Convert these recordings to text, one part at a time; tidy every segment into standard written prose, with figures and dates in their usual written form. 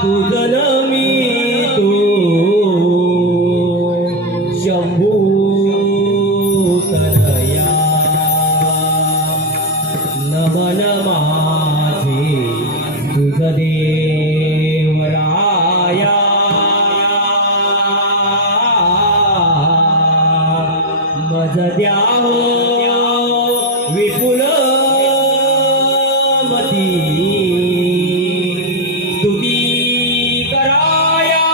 तुझन मी तो शंभू तनया नमन माझे तुझ देवराया मज द्याव विपुल मती स्तुती कराया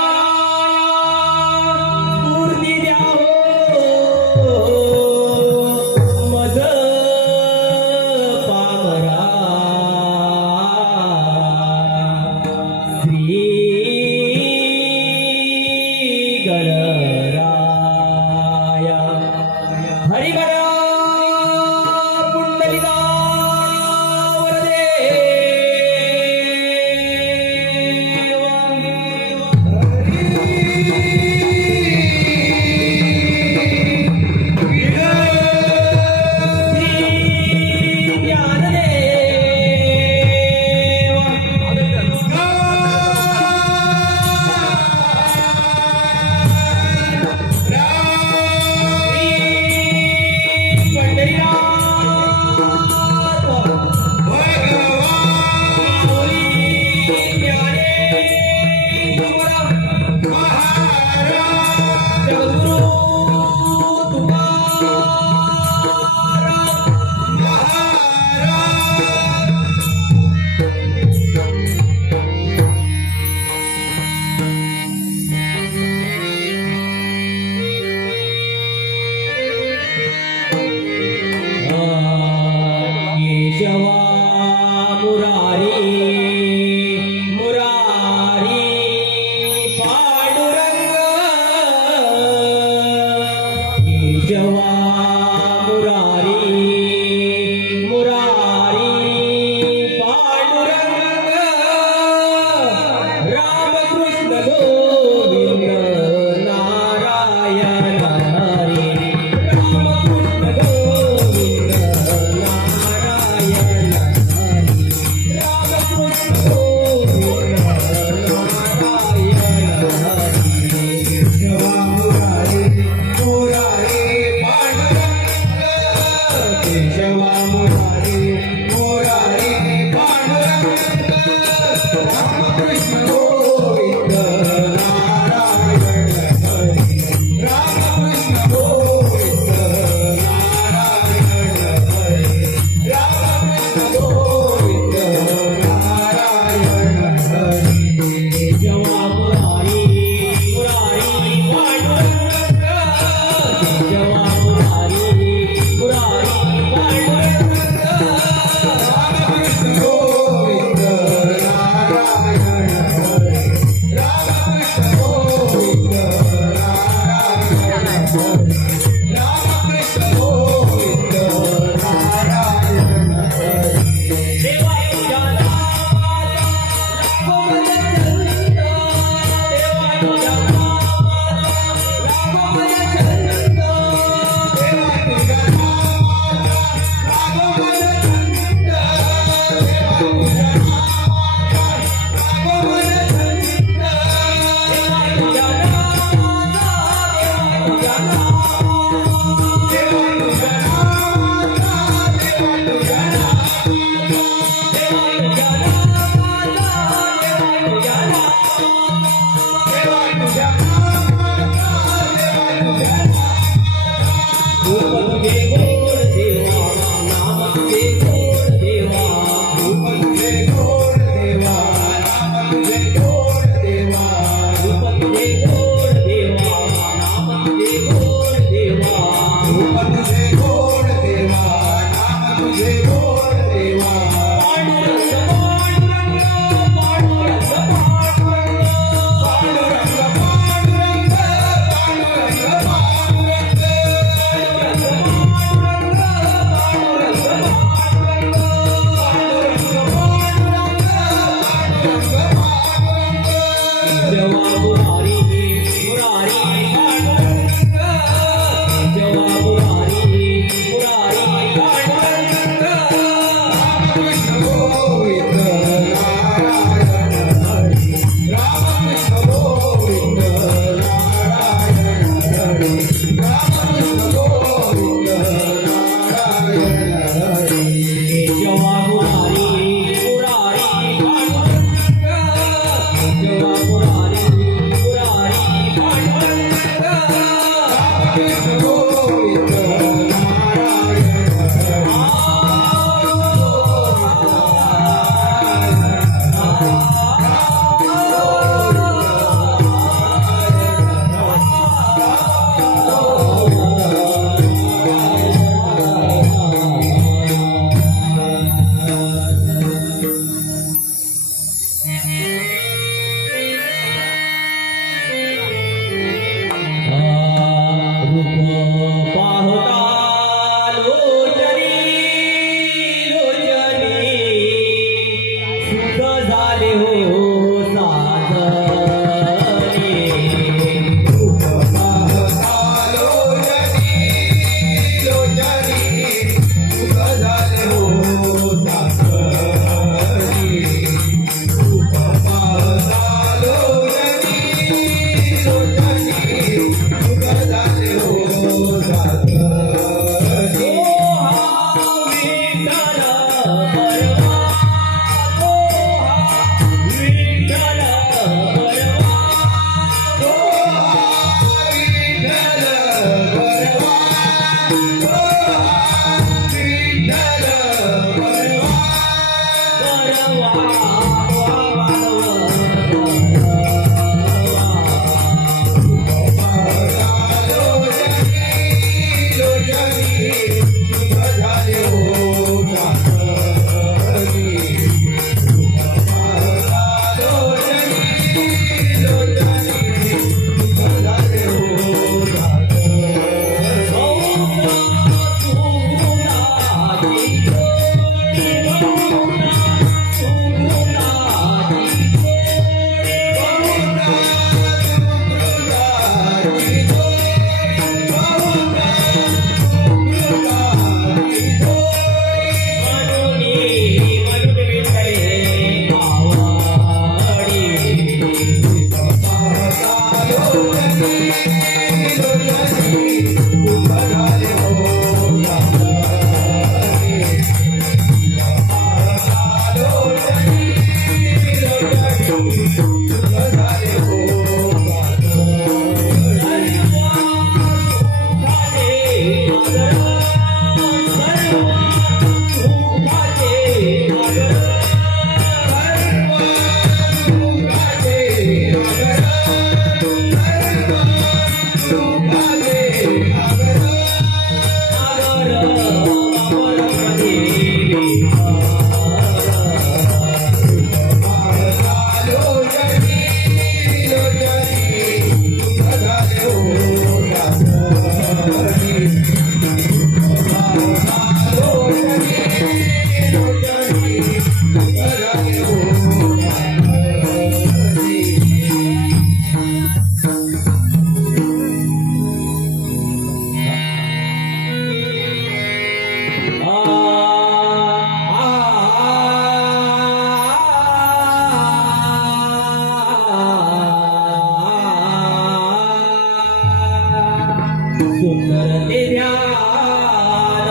सुंदर ते ध्यान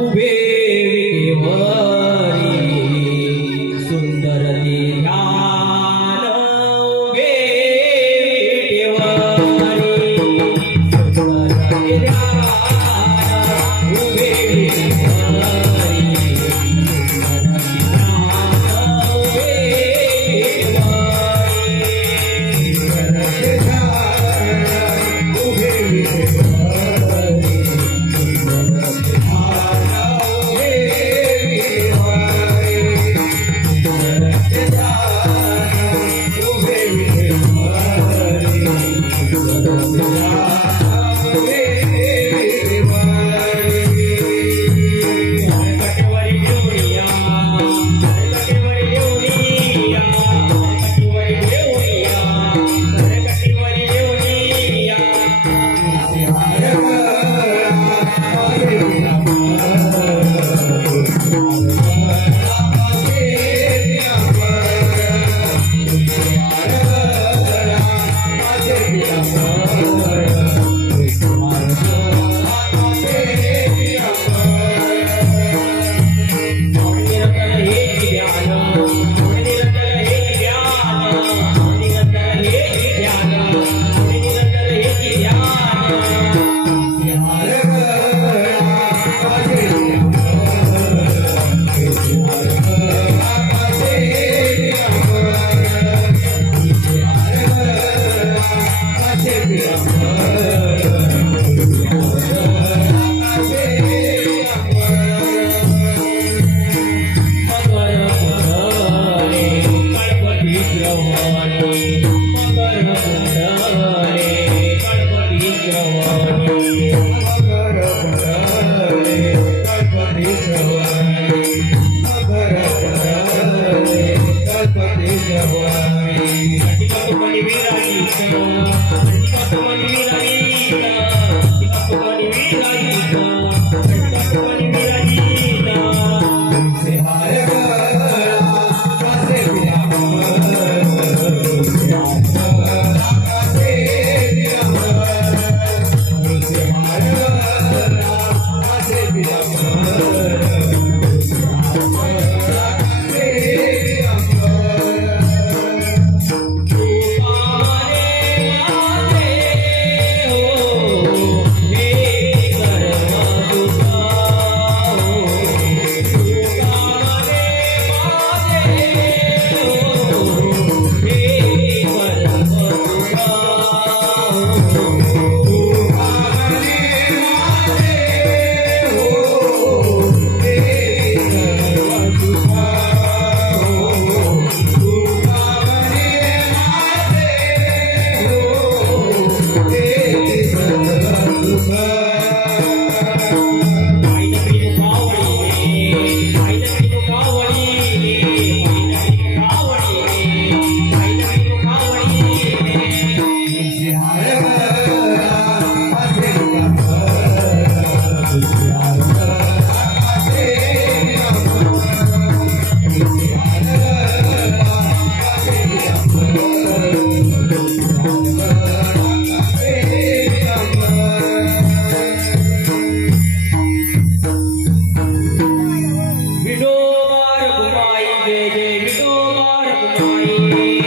उभे विटेवरी सुंदर ते ध्यान उभे विटेवरी सुंदर ते ध्यान उभे विटेवरी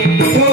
विठोबा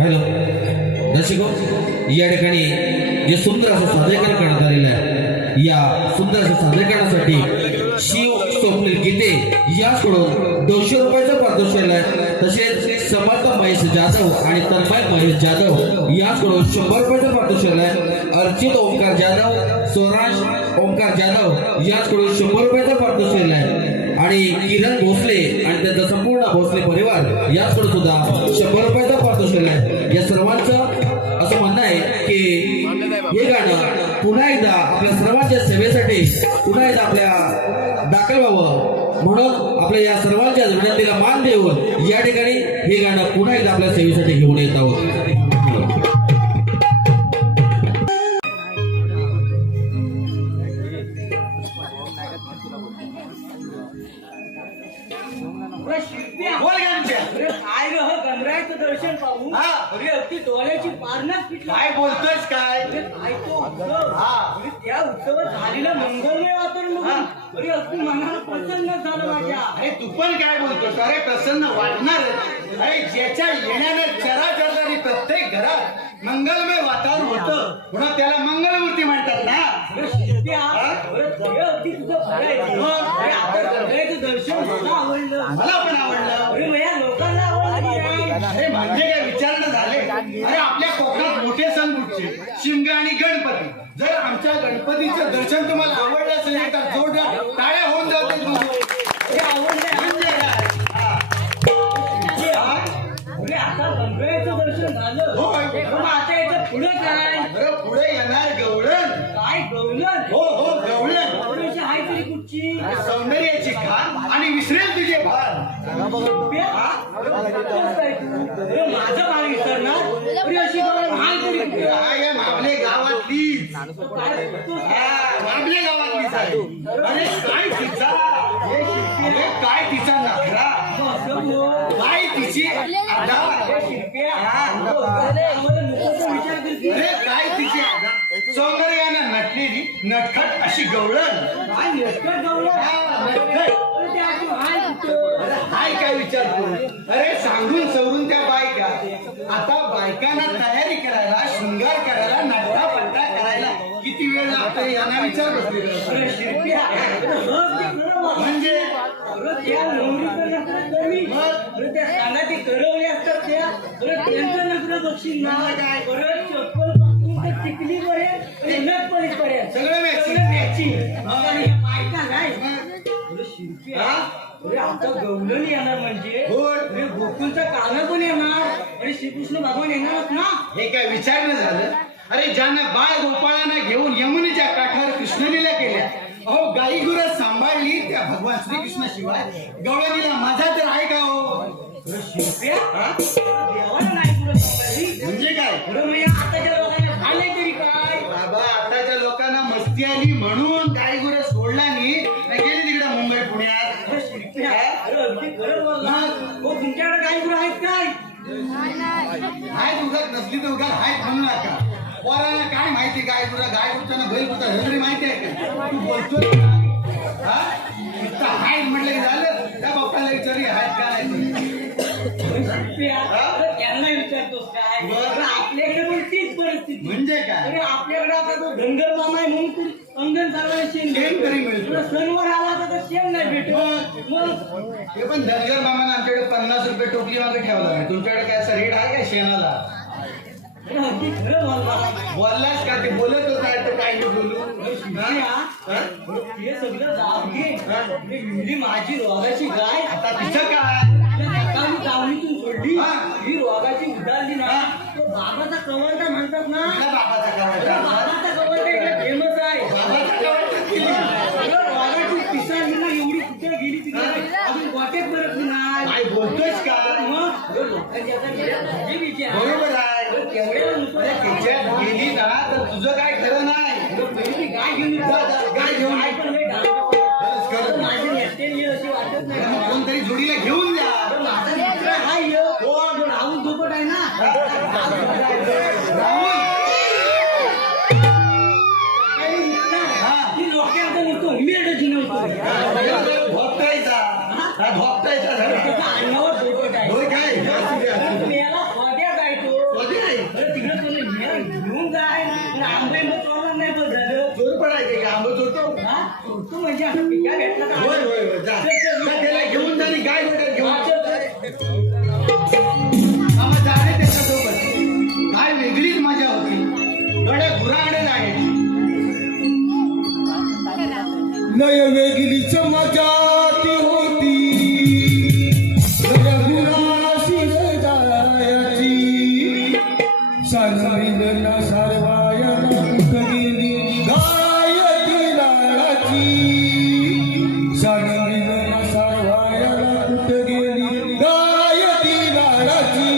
हॅलो दर्शको, या ठिकाणी जे सुंदर असं सादरीकरण करण्यात आलेलं आहे, या सुंदर असं सादरीकरणासाठी शिव स्वप्नील गीते याचकडून 200 रुपयाचं पारितोषिक आहे. तसेच समर्थ महेश जाधव आणि तन्मय महेश जाधव याचकडून 100 रुपयाचं पारितोषिक आहे. अर्चित ओंकार जाधव, स्वराज ओंकार जाधव याचकडून 100 रुपयाचं पारितोषिक आहे. आणि किरण भोसले आणि त्यांचा संपूर्ण भोसले परिवार याचकडून सुद्धा 100 रुपयाचं पारितोषिक आहे. या सर्वांचं असं म्हणणं आहे की हे गाणं पुन्हा एकदा आपल्या सर्वांच्या सेवेसाठी पुन्हा एकदा आपल्या दाखल व्हावं म्हणून आपल्या या सर्वांच्या विनंतीला मान देऊन या ठिकाणी हे गाणं पुन्हा एकदा आपल्या सेवेसाठी घेऊन येत आहोत. बोल गांच्या. काय ग गणरायाचं दर्शन पाहू हा. अरे अगदी डोळ्याची पारणच पिटली. काय बोलतोयस काय? अरे काय तो उत्सव. हा. अरे त्या उत्सवात झालेलं मंगलमय वातावरण बघून हा. अरे अगदी मनाला प्रसन्न झालं माझ्या. अरे तू पण काय बोलतोस? अरे प्रसन्न वाटणार. अरे ज्याच्या येण्यानं चराचरारी प्रत्येक घरात मंगलमय वातावरण होतं म्हणून त्याला मंगलमूर्ती म्हणतात ना. अरे शिरप्या, अरे ते अगदी तुझं खरं आहे. अरे आता गणरायाचं दर्शन मला आवडलं. मला पण आवडलं. अरे भैया लोकांना आवडलं नाही. अरे म्हणजे काय विचारणं झाले. अरे आपल्या कोकणात मोठे सण कुठचे? शिमगा आणि गणपती. जर आमच्या गणपतीचं दर्शन तुम्हाला आवडलं असेल तर जोरदार टाळ्या होऊन जातात. अरे आवडलं. म्हणजे काय? हा. अरे आता गणरायाचं दर्शन झालं. होय. मग आता याचं पुढं काय? अरे पुढे येणार गवळण. काय गवलन? हो हो गवळण. गवळणची हाय तरी कुठची? सौंदर्याची खान आणि विसरेल तुझे भान. अरे माझं बाळ विसरणार? अरे अशी गवळण हाय तरी कुठे? काय मामले गावातलीच. काय बोलतोस? मामले गावातलीच आहे. अरे काय तिचा, अरे काय तिचा नखरा, असं बोल. काय तिची अदा, अरे शिरप्या, आम्हाला नुसतं विचार करते. अरे काय तिची अदा. सौंदर्यानं नटलेली नटखट अशी गवळण. काय नेटकं गवळण? नटखट. अरे ते अशी हाय कुठं? अरे हाय काय विचारतो. अरे सांगून सवरून त्या बायका आता बायकांना तयारी करायला, शृंगार करायला, नट्टा पट्टा करायला किती वेळ लागतो यांना विचार बसलेला. अरे शिरप्या, अरे ते खरं बोल. म्हणजे अरे त्या नवरीचं नखरं कमी. अरे त्या सांगाती करवले असतात त्या. अरे त्यांचं नखरं बघशील ना काय. अरे चप्पल पासून तर टिकलीपर्यंत आणि नथपर्यंत सगळं matching. सगळं matching. आणि या बायका नाही. अरे शिरप्या, अरे आता गवलन येणार म्हणजे होय. अरे गोकुळचा काना पण येणार. अरे श्रीकृष्ण भगवान येणारच ना. हे काय विचारणं झालं. अरे ज्यांना बाळ गोपाळांना घेऊन यमुनेच्या काठावर कृष्णलीला केल्या, अहो गाई गुरं सांभाळली त्या भगवान श्रीकृष्णाशिवाय गवळणीला माझा तर आहे का हो? अरे शिरप्या, देवाला नाही तुला सांभाळली. म्हणजे काय? अरे म्हणजे आताच्या लोकांना झाले तरी काय. बाबा आताच्या लोकांना मस्ती आली म्हणून गाई गुरं सोडला नाही गेली तिकडे मुंबई पुण्यात. अरे शिरप्या, अरे अगदी खरं बोलला. हो तुमच्याकडे काही गुरु आहेत काय? आहेत उगाच नसली तर उगाच आहेत म्हणू नका. पोरांना काय माहिती गाय गुरं गाय गुरताना बैल कुठं हे तरी माहिती आहे का? तू बोलतोय का? हा? नुसतं आहेत म्हटलं की झालं. त्या बाप्पाला विचारली आहेत का नाही. अरे शिरप्या, अरे त्यांना विचारतोस काय? बरं. अरे आपल्याकडे पण तीच परिस्थिती. म्हणजे काय? अरे आपल्याकडे आता तो धनगर मामा आहे म्हणून तू अंगण चालवायला शेण शेण भेटतो. तरी मिळतो. तुला सणवार आला तर ते शेण नाही भेटत. मग ते पण धनगर मामानं आमच्याकडे 50 रुपये टोपली मागे ठेवला आहे. तुमच्याकडे काय असं रेट आहे का शेणाला? अरे अगदी खरं बोलला. बोललास का? ते बोलत होता तर काय नाही बोलू. हा? हे सगळं जाऊ घे. अरे विहिरी माझी रोगाची गाय. आता तिचं काय? सकाळी दावणीतून सोडली. हा. ही रोगाची उडाली ना. हा. तो बाबाचा कवंटा म्हणतात ना. कुठला बाबाचा अरे कवायचा? बाबाचा कवंटा इकडे फेमस आहे. बाबाचा कवायचा किती? अरे रोगाची पिसाळली ना एवढी कुठे गेली तिकडे अजून गोट्यात परत नाही. काय बोलतोयस का? मग अरे लोकांची आता भाजी विचार. बरोबर आहे. अरे केवढ्या नुसतं अरे तिच्यात गेली ना तर तुझं काय खरं नाही. अरे पहिली गाय घेऊन येतो. गाय घेऊन ये. गाय पण लय घालतो. खरंच अरे खरं. माझी नेसलेली अशी वाटत नाही. मग कोणतरी जोडीला घेऊन द्या. अरे माझा मित्र हाय ह्यो. तो राहुल दुपट आहे ना. राहुल. काही मित्र आहे. हा. ती लोकांचा नसतो मेढची नव्हतो. भोगतायचा. हा, भोगतायचा झाला. त्याच्या अंगावर दुपट आहे. होय काय? असू दे, असू दे. मेला स्वाद्यात आहे तो. म्हणजे असं पिक्या भेटला का? होय होय होय जा जा, त्याला घेऊन जा आणि गाय गोठ्यात घेऊन हा, जा. चल, चल. आम्हा जाणे त्याच्यासोबत काय वेगळीच मजा होती एवढ्या घुराकडे जाणे लय वेगळीच मजा ती होती लय गुणाशी जायची सानवीला सारवायला गेली गाय ती लाडाची सानवीला सारवायला कुठं गेली गाय ती लाडाची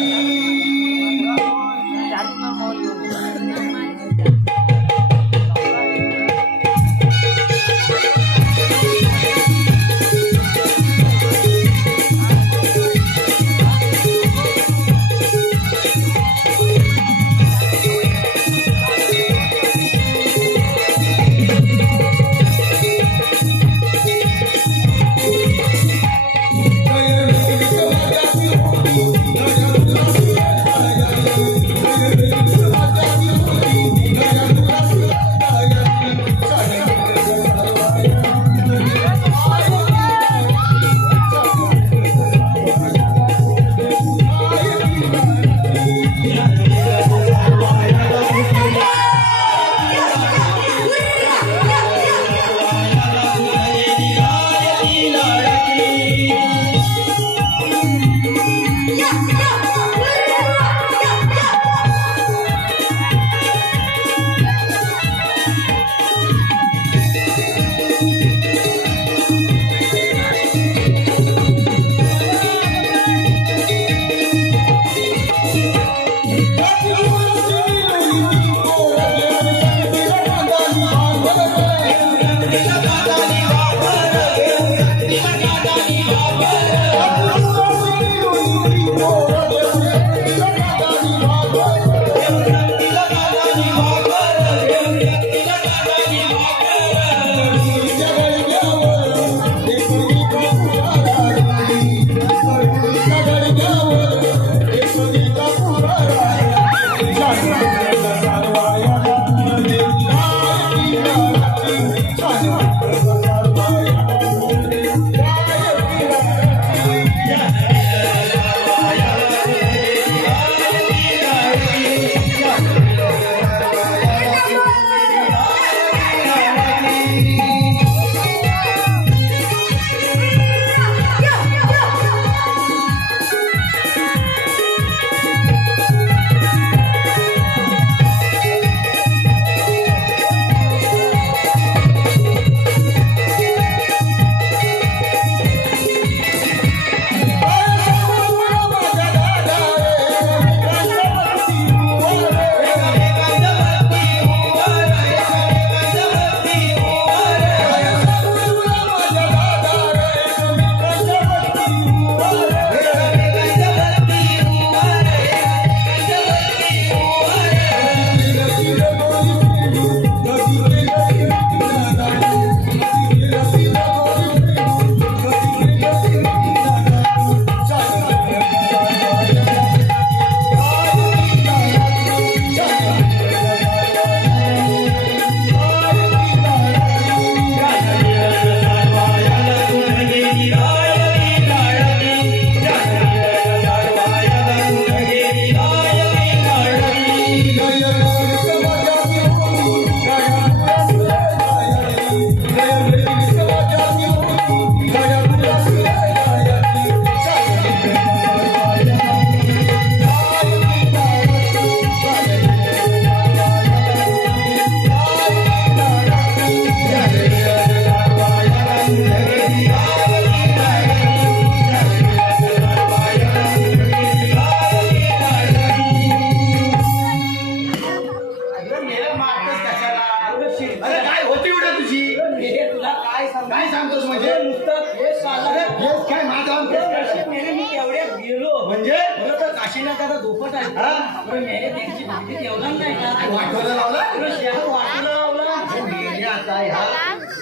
काशीनाथाचा धोपट आहे हा? पण मेरे त्यांची भाजी ठेवला नाही का वाटवायला लावला शेतात वाटलं लावला मेले आता ह्या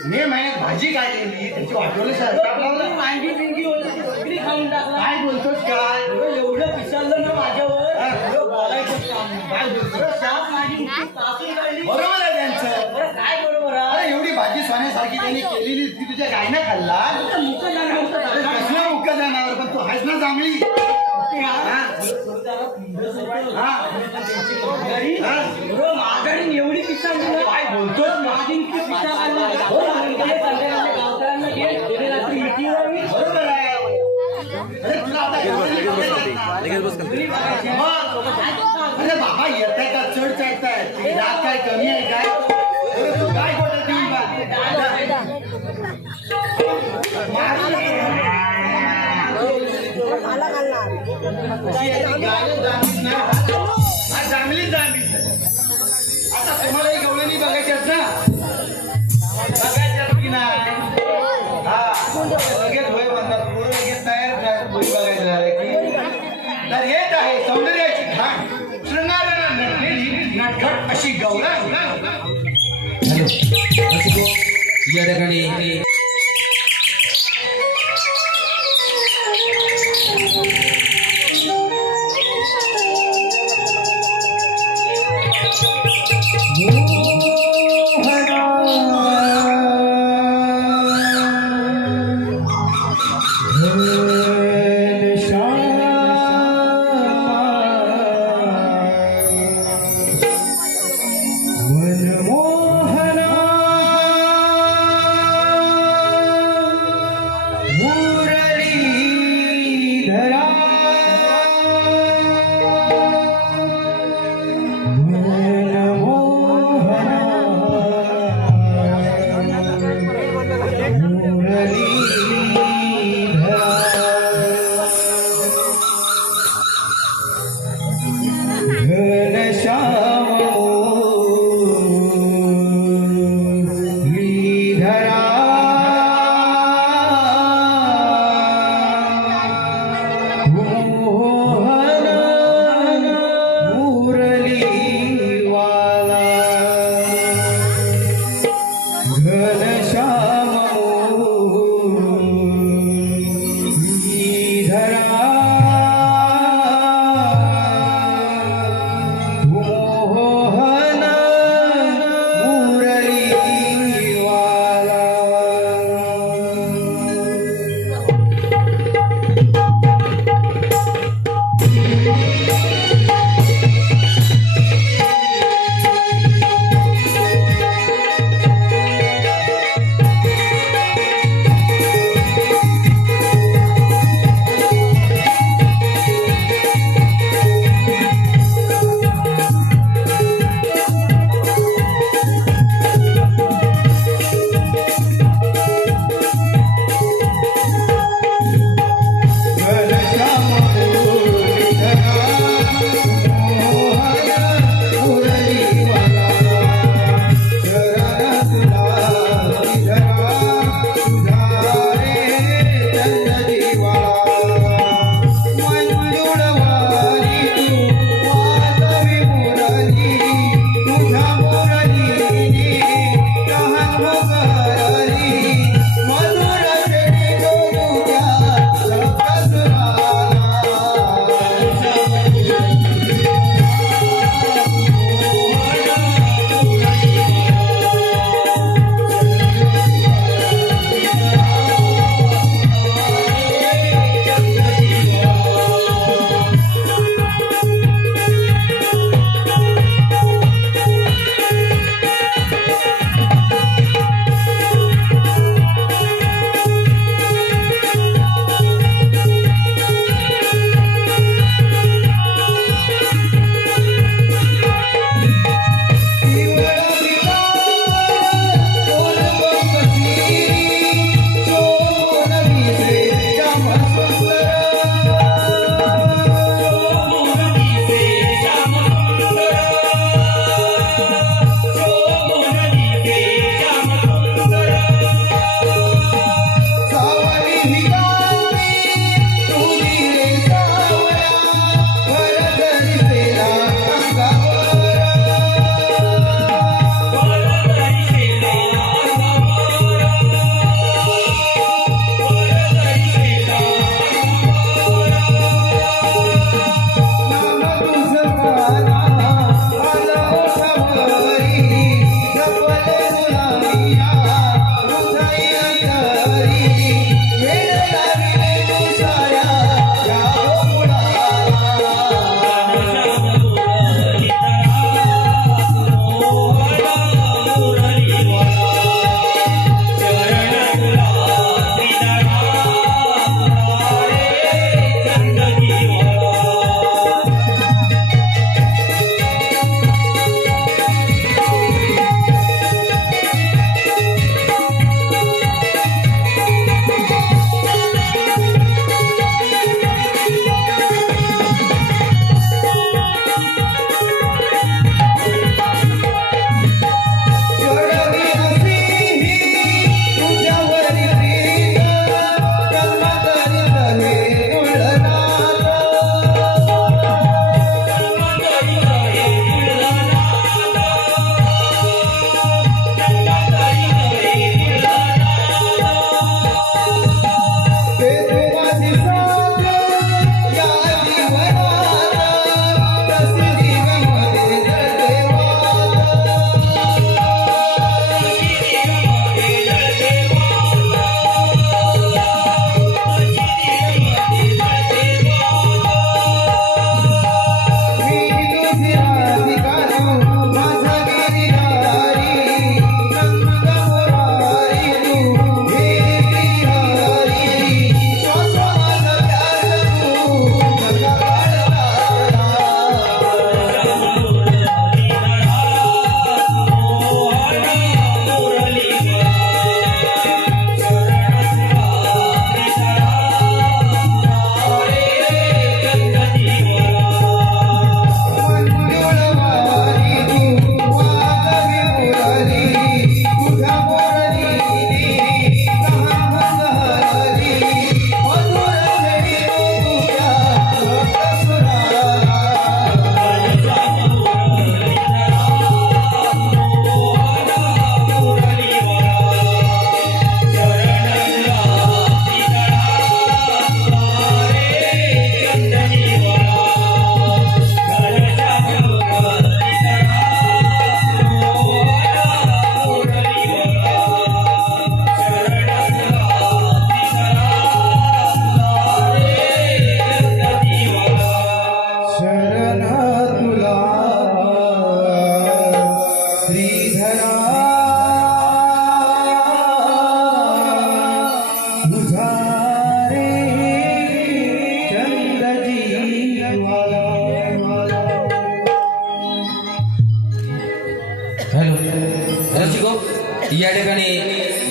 मे महिन्यात भाजी काय केली त्याची वाटवलं लावलं वांगी बिंगी होती ती सगळी खाऊन टाकला काय बोलतोस काय एवढं पिसाळलं ना माझ्यावर हा. एवढं बोलायचं काम नाही. काय बोलतोस? बरं, शाप माझी नुसती तासून काढली बरोबर आहे त्यांचं बरं काय बरोबर अरे आहे एवढी भाजी सोन्यासारखी त्यांनी केलेली ती जरा थंडच होतं. हा. त्यांची माघारी, हा. बरोबर, माघारीने एवढी पिसा दिला. काय बोलतोय? मागीन किती पिसा काढला. हो, म्हणजे संध्याकाळच्या गावकऱ्यांना घे, त्याने रात्री इटी व्हावी. बरोबर आहे. अरे तुला आता एवढं मुली बघायच्या. अरे बाबा येताय का चढ चढताय ती रात काय कमी आहे काय अरे तू काय बोलत ती आता तुम्हालाही गवळणी बघायच्यात ना बघायच्यात की नाही हा लगेच होय म्हणतात पुढे लगेच तयार होई बघायचं झालं की तर येत आहे सौंदर्याची खाण शृंगाराला नटलेली नटखट अशी गौरव हॅलो रसिको, या ठिकाणी घनश्याम मुरलीधरा या ठिकाणी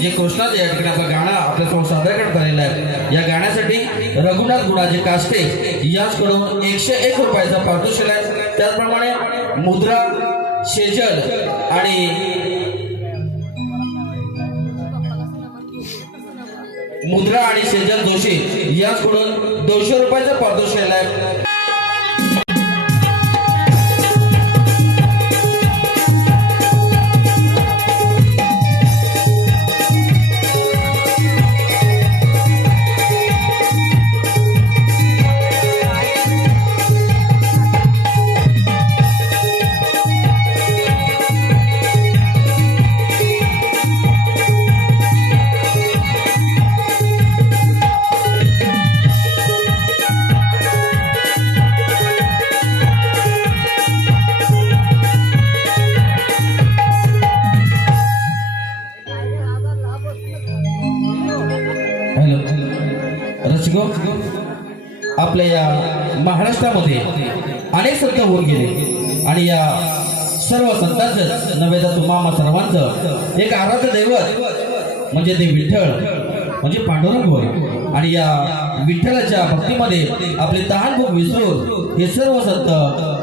जे कृष्णाचं या ठिकाणी आपलं गाणं आपल्यासमोर सादर करण्यात आलेलं आहे. या गाण्यासाठी रघुनाथ गुणाजी काष्टे याचकडून 101 रुपयाचा पारितोषिक आहे. त्याचप्रमाणे मुद्रा शेजल आणि शेजल जोशी याचकडून 200 रुपयाचा पारितोषिक आहे. रसिको, आपल्या या महाराष्ट्रामध्ये अनेक संत होऊन गेले आणि या सर्व संतांचं नव्हे तर तुम्हा सर्वांचं एक आराध्य दैवत म्हणजे ते विठ्ठल म्हणजे पांडुरंग होय. आणि या विठ्ठलाच्या भक्तीमध्ये आपले तहान भूक विसरून हे सर्व संत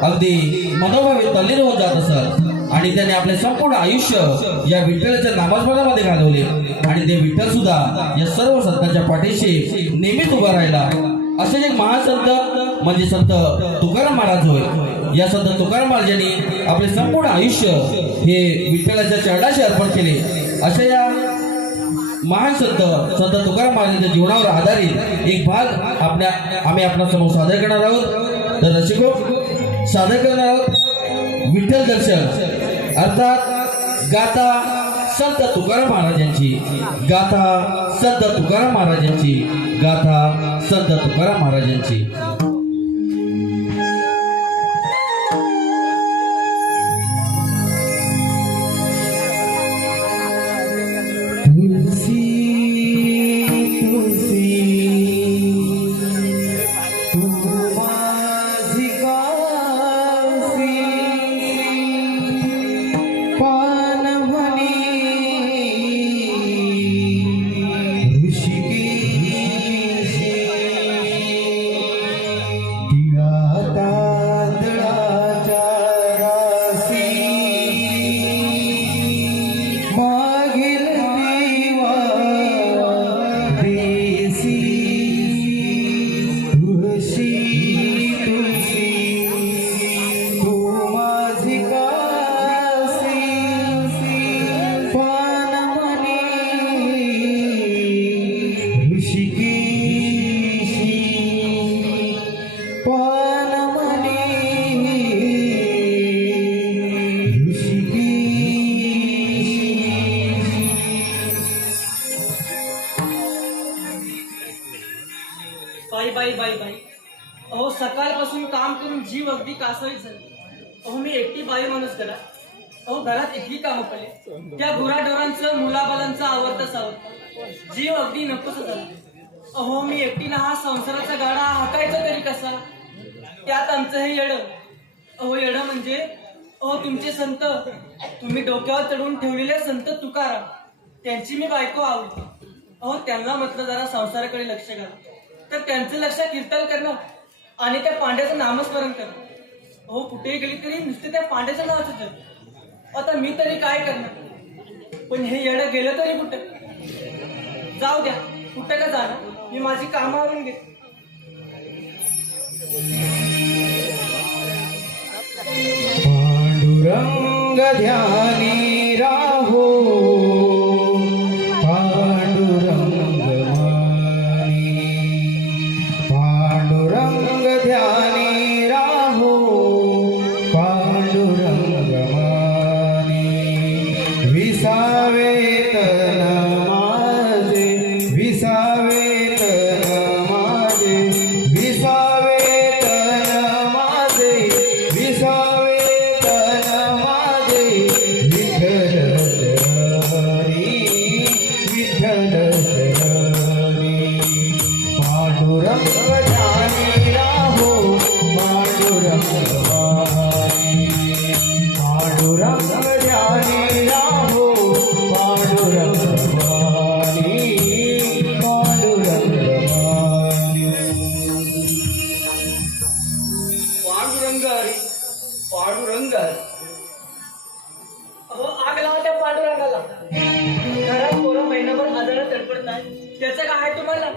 अगदी मनोभावे तल्लीन होऊन जात असत आणि त्याने आपले संपूर्ण आयुष्य या विठ्ठलाच्या नामस्मरणामध्ये घालवले. आणि ते विठ्ठल सुद्धा या सर्व संतांच्या पाठीशी नेहमीच उभा राहिला. असे एक महान संत म्हणजे संत तुकाराम महाराज होय. या संत तुकाराम महाराजांनी आपले संपूर्ण आयुष्य हे विठ्ठलाच्या चरणाशी अर्पण केले. अशा या महान संत तुकाराम महाराजांच्या जीवनावर आधारित एक भाग आम्ही आपल्यासमोर सादर करणार आहोत. तर रसिको, सादर करणार आहोत विठ्ठल दर्शन अर्थात गाथा संत तुकाराम महाराजांची, गाथा संत तुकाराम महाराजांची, गाथा संत तुकाराम महाराजांची. बाई अहो, सकाळपासून काम करून जीव अगदी कासावीस झाली. अहो, मी एकटी बाई माणूस करा. अहो, घरात इतकी कामं पडले, त्या गुराढोरांचं मुलाबालांचं आवडतंच आवडतं. जीव अगदी नकोच झाला. अहो, मी एकटीनं हा संसाराचा गाडा हाकायचा तरी कसा? त्यात आमचं हे येडं. अहो, येडं म्हणजे तुमचे संत, तुम्ही डोक्यावर चढवून ठेवलेले संत तुकाराम, त्यांची मी बायको आवडते. अहो, त्यांना म्हटलं जरा संसाराकडे लक्ष घाला, तर त्यांचं लक्ष कीर्तन करणं आणि त्या पांड्याचं नामस्मरण करणं. अहो, कुठेही गेली तरी नुसते त्या पांड्याचं नावच जग. आता मी तरी काय करणार? पण हे येडं गेलं तरी कुठे? जाऊ द्या, कुठं का जाणार, मी माझी कामं आवरून घेते. पांडुरंग ध्यानी राहो, पांडुरंग मानी, पांडुरंग ध्यानी राहो, पांडुरंग मानी. विसावे तन माझे, विसावे तन माझे, विसावे तन माझे, विसावे पांडुरंग ध्यानी राहो, पांडुरंग मानी, पांडुरंग ध्यानी राहो, पांडुरंग हरी पांडुरंग हरी. अहो आग लावा त्या पांडुरंगाला. घरात पोरं महिनाभर आजारात तडपडत नाही, त्याचं काय आहे तुम्हाला?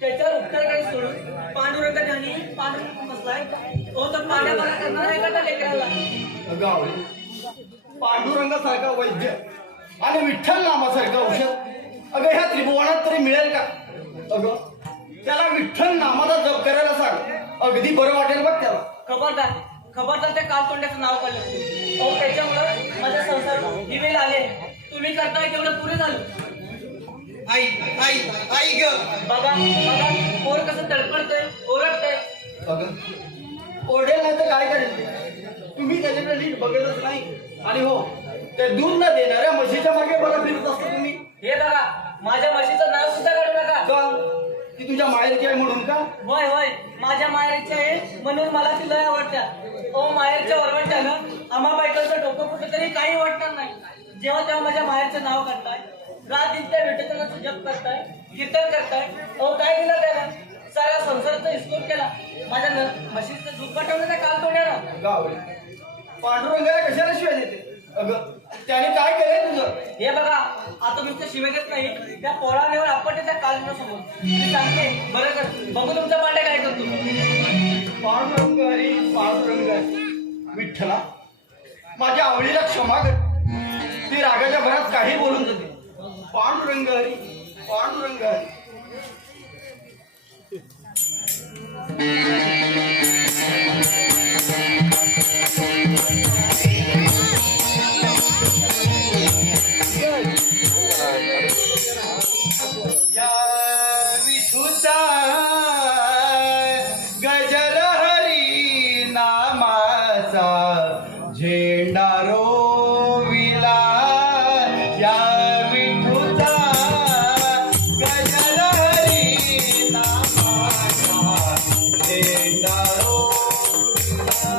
त्याच्यावर उपचार काही सोडून पांडुरंग त्यांनी पांडुरंग बसलाय. तो तर पाण्यापाला करणार आहे का त्या लेकराला? अगं आवडे पांडुरंगासारखा वैद्य आणि विठ्ठल नामासारखं औषध अगं ह्या त्रिभुवनात तरी मिळेल का? अगं त्याला विठ्ठल नामाचा जप करायला सांग, अगदी बरं वाटेल बघ त्याला. खबरदार खबरदार त्या कालतोंड्याचं नाव काढलं. अहो त्याच्यामुळं माझ्या संसार दिवेल आले. तुम्ही करताय तेवढं पुरे झालं. आई आई आई ग बघा बघा पोर कसं तडपडतंय, ओरडतंय. अगं ओढेल नाही तर काय करेल? तुम्ही त्याच्याकडे नीट बघतच नाही. आणि हो ते दूध न देणाऱ्या म्हशीच्या मागे बघा फिरत असता तुम्ही. हे बघा माझ्या म्हशीचं नाव सुद्धा काढू नका. का ती तुझ्या माहेरची आहे म्हणून का? होय होय माझ्या माहेरची आहे म्हणून मला ती लय आवडत्या. ओ माहेरच्या वरवंट्यानं आम्हा बायकांचं डोकं कुठं तरी काही वाटणार नाही. जेव्हा तेव्हा माझ्या माहेरचं नाव काढताय, रात दिन त्या विठ्ठलाचं जप करताय, कीर्तन करताय. अहो काय दिलं त्याला? सारा संसाराचा हिसकोट केला. माझ्या म्हशीचं दूध पाठवलं त्या काल तोड्यानं. गावले पांडुरंगाला कशाला शिवाय देते? अगं त्याने काय केलंय तुझं? हे बघा आता नुसतं शिवेगच नाही, त्या पोळावर आपटे त्या कालच्या समोर मी सांगते. बरं कर बघू तुमचा पांड्या काय करतो. पांडुरंग हरी पांडुरंग हरी. विठ्ठला माझ्या आवडीला क्षमा कर, ती रागाच्या भरात काही बोलून जाते. पांडुरंग हरी पांडुरंग हरी. या विठूचा गजर हरी नामाचा झेंडा रोविला. या विठूचा गजर हरी नामाचा झेंडा रोविला.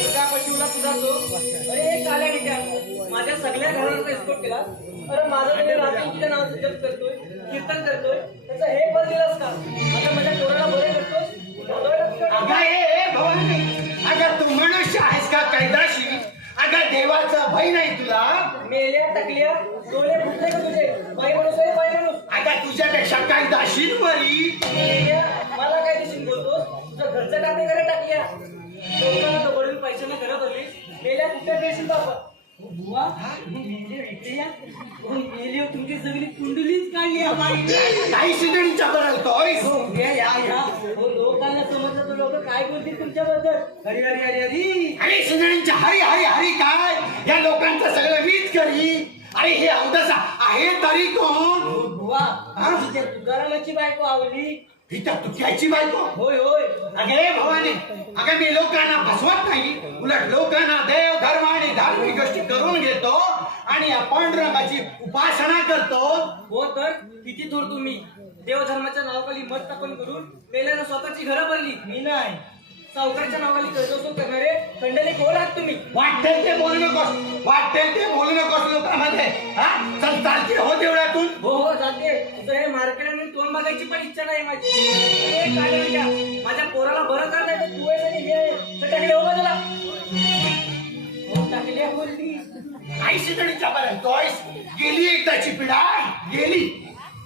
एका पशुला तुझा तो अरे काल्या निघ्या माझ्या सगळ्या घराचा एस्कोट केला. अरे माझं तुम्ही रात्री तुझ्या नावाचं जप करतोय, कीर्तन करतोय, त्याचं हे फळ दिलंस का? आता माझ्या पोराला बरे करतोस. अगं ए भवानी, अगं तू मनुष्य आहेस का कैदाशी? अगं देवाचा भय नाही तुला? मेल्या टाकल्या डोळे फुटले का तुझे? बाई माणूस आहे बाई माणूस. अगं तुझ्यापेक्षा कैदाशीन बरी. मेल्या, मला काय दिसून बोलतोस? तुझं घरचं टाके घरे टाकल्या, लोकांना दबडून पैशाने घरं भरलीस. मेल्या कुठे पेशील बाबा? बुवा मेले इकडे या. मेले तुमची सगळी कुंडलीच काढली आम्हाला. काही सिद्धीच्या बदलतोय. या या या. हो, लोकांना समजलं तर लोक काय बोलतील तुमच्याबद्दल? हरी हरी हरी हरी. अरे सिद्धीच्या हरी हरी हरी काय? या लोकांचं सगळं वीज करी. अरे हे अवदसा आहे तरी कोण? बुवा हा? तुझ्या तुकारामाची बायको आवडली. ही तर तुझ्याची बायको. होय होय. अगे भवानी, अगं मी लोकांना फसवत नाही, उलट लोकांना देव धर्म आणि धार्मिक गोष्टी करून घेतो आणि या पांडुरंगाची उपासना करतो. हो तर किती थोर तुम्ही देवधर्माच्या नावाखाली मत टाकून करून मेल्यानं स्वतःची घरं भरली. मी नाही. सावकाराच्या नावाखाली कर्जसो करणारे खंडणी कोण आहात तुम्ही? वाटेल ते बोलू नकोस, वाटेल ते बोलू नकोस लोकांमध्ये. हा चल चालते हो देवळातून. हो हो जाते. तुझं हे मार्केट आणि तोंड बघायची पण इच्छा नाही माझी. ए, काय नाही का? माझ्या पोराला बरं कर नाही तर तू आहेस आणि हे आहे. तर टाकले हो बाजूला. हो टाकल्या बोलली. काही सिद्धीच्या बदलतोयस. गेली एकदाची पिढा गेली.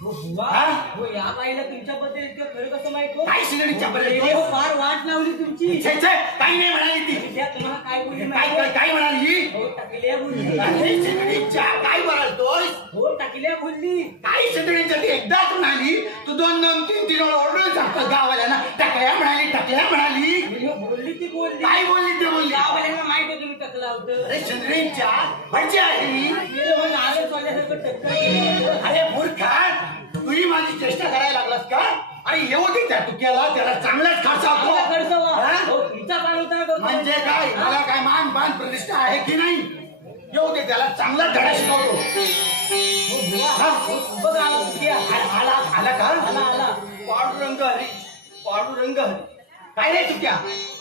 हो बुवा, हा? हो या बाईला तुमच्याबद्दल इतकं खरं कसं माहित हो? काही सिद्धीच्या हो, बदलतोयस. फार वाट लावली तुमची. छे छे, काही नाही म्हणाली ती. त्या तुम्हाला काय बोलली काय माहिती काय आहे? काय म्हणाली? हो टाकल्या बोलली. काही सिद्धीच्या काय बोलतोयस? हो टाकल्या बोलली. काही सिद्धीच्या ती एकदाच म्हणाली. तू दोन दोन तीन तीन वेळा ओरडून सांगतो गावाला. टाकल्या म्हणाली टाकल्या म्हणाली. हो, बोलली ती बोलली. काय बोलली ते बोलली? गाववाल्यांना माहित होतं मी टाकलं होतं. अरे सिद्धीच्या म्हणजे आहे मी. गेलं म्हणजे आलं चालल्यासारखं टक्कर केलं. अरे मूर्खा, तुही माझी चेष्टा करायला लागलास का? अरे येऊ दे त्या तुक्याला, त्याला चांगलाच खासा होतो. आला खडसावा. हा? हो, तुमचा पाण होता का? म्हणजे काय, मला काय मान पान प्रतिष्ठा आहे की नाही? येऊ दे त्याला चांगला धडा शिकवतो. हो, बुवा. हा? हो, बघ आला तुझ्या. आला आला का? आला आला. पांडुरंग हरी पांडुरंग हरी. काय रे तुक्या?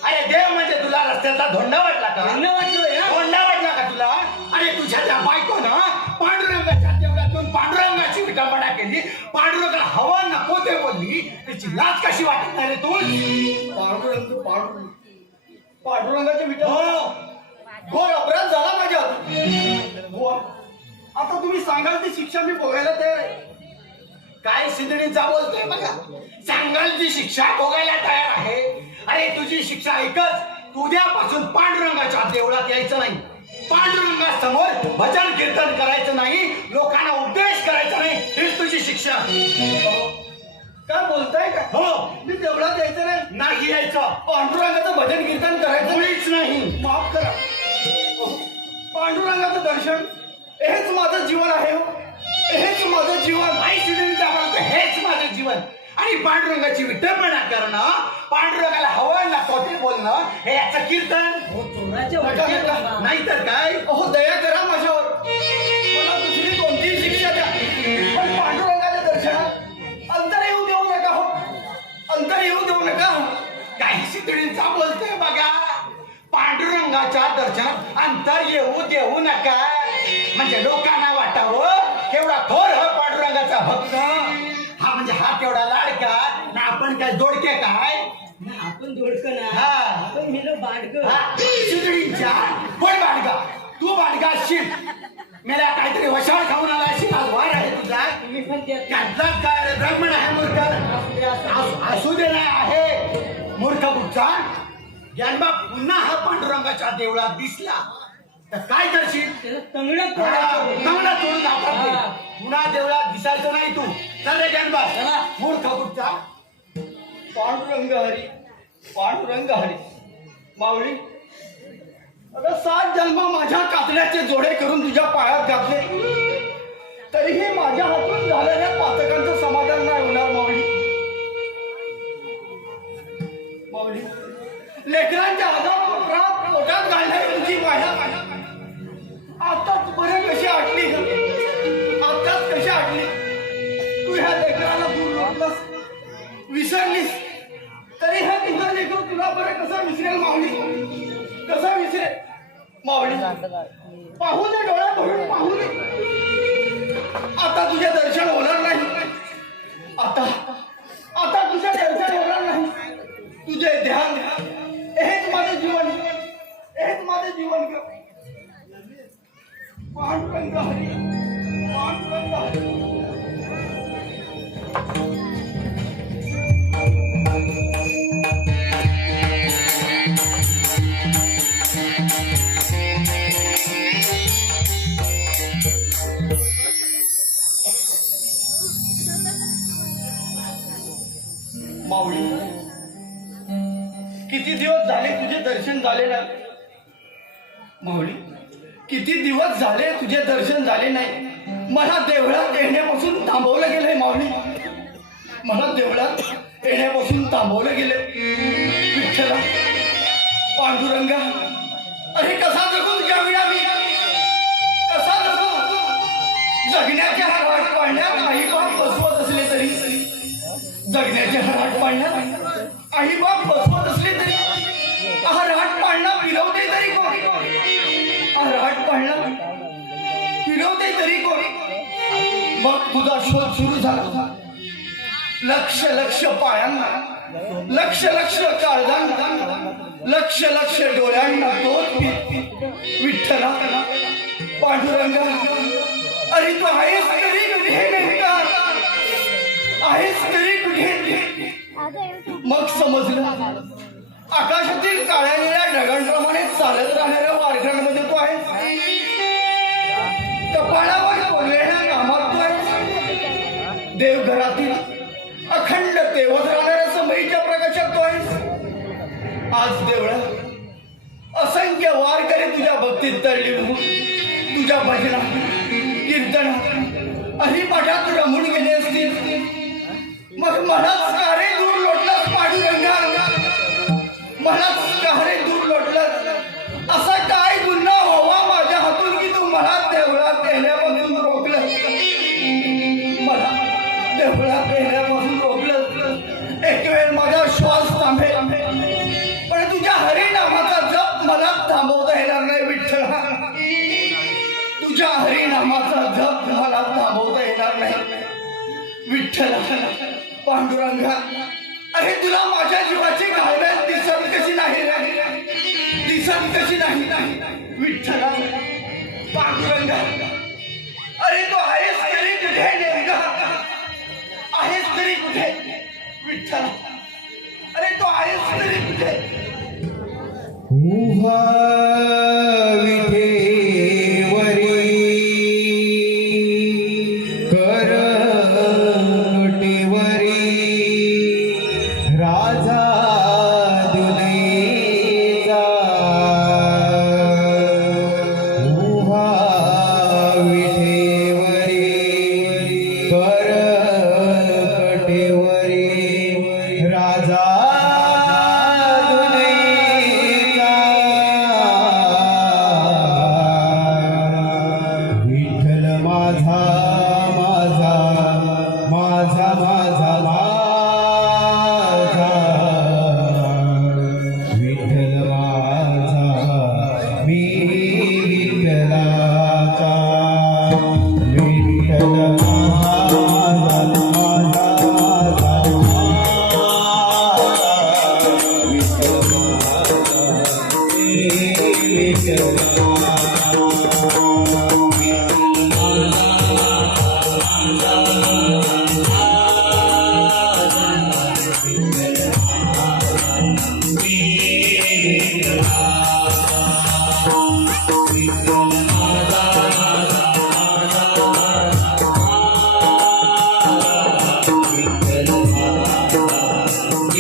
अरे देव म्हणजे तुला रस्त्याचा धोंडा वाटला का? धन्य वाटलोय हा. धोंडा वाटला का तुला? अरे तुझ्या त्या बायकोनं पांडुरंगाच्या देवळातून पांडुरंगाची विटंबना केली, पांडुरंगाला हवं नको ते बोलली, त्याची लाज कशी वाटत नाही रे तू? पांडुरंगाच्या विचार घोर अपराध झाला माझ्या हातून. आता तुम्ही सांगाल ती शिक्षा मी भोगायला तयार आहे. काय सिंधणीचा बोलतोय बघा, सांगाल ती शिक्षा भोगायला तयार आहे. अरे तुझी शिक्षा ऐकच, तू उद्यापासून पांडुरंगाच्या देवळात यायचं नाही, पांडुरंगासमोर भजन कीर्तन करायचं नाही, लोकांना उपदेश करायचा नाही, हीच तुझी शिक्षा. काय बोलताय का? हो, मी देवळात यायचं नाही, नाही यायचं, पांडुरंगाचं भजन कीर्तन करायचं नाही. मुळीच नाही. माफ करा. पांडुरंगाचं दर्शन हेच माझं जीवन आहे हो. हेच माझं जीवन. आई सिंधणीचा म्हणतो हेच माझं जीवन. आणि पांडुरंगाची विटंबना करणं, पांडुरंगाला हवं नको ते बोलणं, हे याचं कीर्तन हो, चोराच्या नका, वाटेत नका. बाबा. नाही तर काय. अहो दया करा माझ्यावर, मला दुसरी कोणतीही शिक्षा द्या, पण पांडुरंगाच्या दर्शनात अंतर येऊ देऊ नका हो. अंतर येऊ देऊ नका. काही सिंधणीचा बोलतोय बघा, पांडुरंगाच्या दर्शनात अंतर येऊ देऊ नका, म्हणजे लोकांना वाटावं केवढा थोर हा पांडुरंगाचा भक्त. हा म्हणजे हा केवढा लाडका ना, आपण काय दोडके काय. आपण दोडकं ना, हा. आपण मिलो बाडकं. सिंधणीच्या कोण बाडगा, तू बाडगा असशील, मेला काहीतरी वशाळ खाऊन आला अशी आज वार आहे तुझा. तुम्ही पण त्यात त्यातला काय रे, ब्राह्मण आहे मूर्ख, असू दे नाही आहे मूर्ख पुढचा. ज्ञानबा पुन्हा हा पांडुरंगाच्या देवळात दिसला तर काय करशील? त्याला तंगडं फोडायचं. चांगला तोडून दाखवते. पुन्हा देवळात दिसायचं नाही तू. चल रे ज्ञानबा, चला. मूर्ख पुढचा. पांडुरंग हरी, पांडुरंग हरी. माऊली, अगं 7 जन्म माझ्या कातड्याचे जोडे करून तुझ्या पायात घातले, तरीही माझ्या हातून झालेल्या पातकांचं समाधान नाही होणार माऊली. माऊली, लेकरांच्या हातात पोटात घालणारी तुझी माझ्या आताच बरे कशी आटली, आताच कशी आटली. तू ह्या लेकराला दूर लोटलंस, विसरलीस, तरी हा तुझा लेकर तुला बरं कसा विसरेल माऊली, कसा विसरेल माऊली. पाहू दे, डोळ्या भरून पाहू दे. आता तुझे दर्शन होणार नाही, आता तुझे दर्शन होणार नाही. तुझे ध्यान, हेच माझं जीवन, हेच माझं जीवन. पांडुरंग हरी, पांडुरंग हरी. माऊली, किती दिवस झाले तुझे दर्शन झाले नाही. माऊली, किती दिवस झाले तुझे दर्शन झाले नाही. मला देवळात येण्यापासून थांबवलं गेलंय माऊली, मला देवळात येण्यापासून थांबवलं गेले. विठ्ठला, पांडुरंगा, अरे कसा जगू तुझ्या विना मी, कसा जगू. जगण्याच्या हात पाळण्यात आई बाप बसवत असले तरी, जगण्याच्या हात पाळण्यात आई बाप बसवत असले तरी, हा राट पाळणा फिरवते तरी कोण, हा राट पाळणा फिरवते तरी कोण. मग तुझा शोध सुरू झाला. लक्ष लक्ष पायांना, लक्ष लक्ष काळजांना, लक्ष लक्ष डोळ्यांना तोच विठ्ठला, पांडुरंगा, अरे तू आहेस तरी कुठे नेमका, आहेस तरी कुठे. मग समजलं, आकाशातील काळ्या निळ्या ढगांप्रमाणे चालत राहणाऱ्या वारकऱ्यांमध्ये तू आहेस, कपाळावर कोरलेल्या कामात तू आहेस, देवघरातील अखंड तेवत राहणाऱ्या समईच्या प्रकाशात तू आहेस. आज देवळात असंख्य वारकरी तुझ्या भक्तीत तळली होऊन तुझ्या भजनात, कीर्तनात, हरिपाठात रमून गेले असतील. मग मलाच का रे दूर लोटलास पांडुरंगा, मलाच का रे दूर लोटलास. असा काय गुन्हा व्हावा माझ्या हातून की तू मला देवळात येण्यापासून रोखलं, मला देवळात येण्यापासून रोखलं. एक वेळ माझा श्वास थांबेल, पण तुझ्या हरिनामाचा जप मला थांबवता येणार नाही विठ्ठला. तुझ्या हरिनामाचा जप मला थांबवता येणार नाही. पांडुरंगा, अरे तुला माझ्या जीवाची घालव्यात दिसत कशी नाही रे? दिसत कशी नाही? विठ्ठला, पांडुरंगा, अरे तू आहेस तरी कुठे नेमका? आहेस तरी कुठे? विठ्ठला, अरे तू आहेस तरी कुठे? उभा विठेवरी कर कटेवरी राजा दुनेचा उभा विठेवरी कर कटेवरी राजा विठ्ठल माझा माझा माझा माझा माझा विठ्ठल माझा मी विठ्ठलाचा विठ्ठल माझा माझा माझा विठ्ठल माझा मी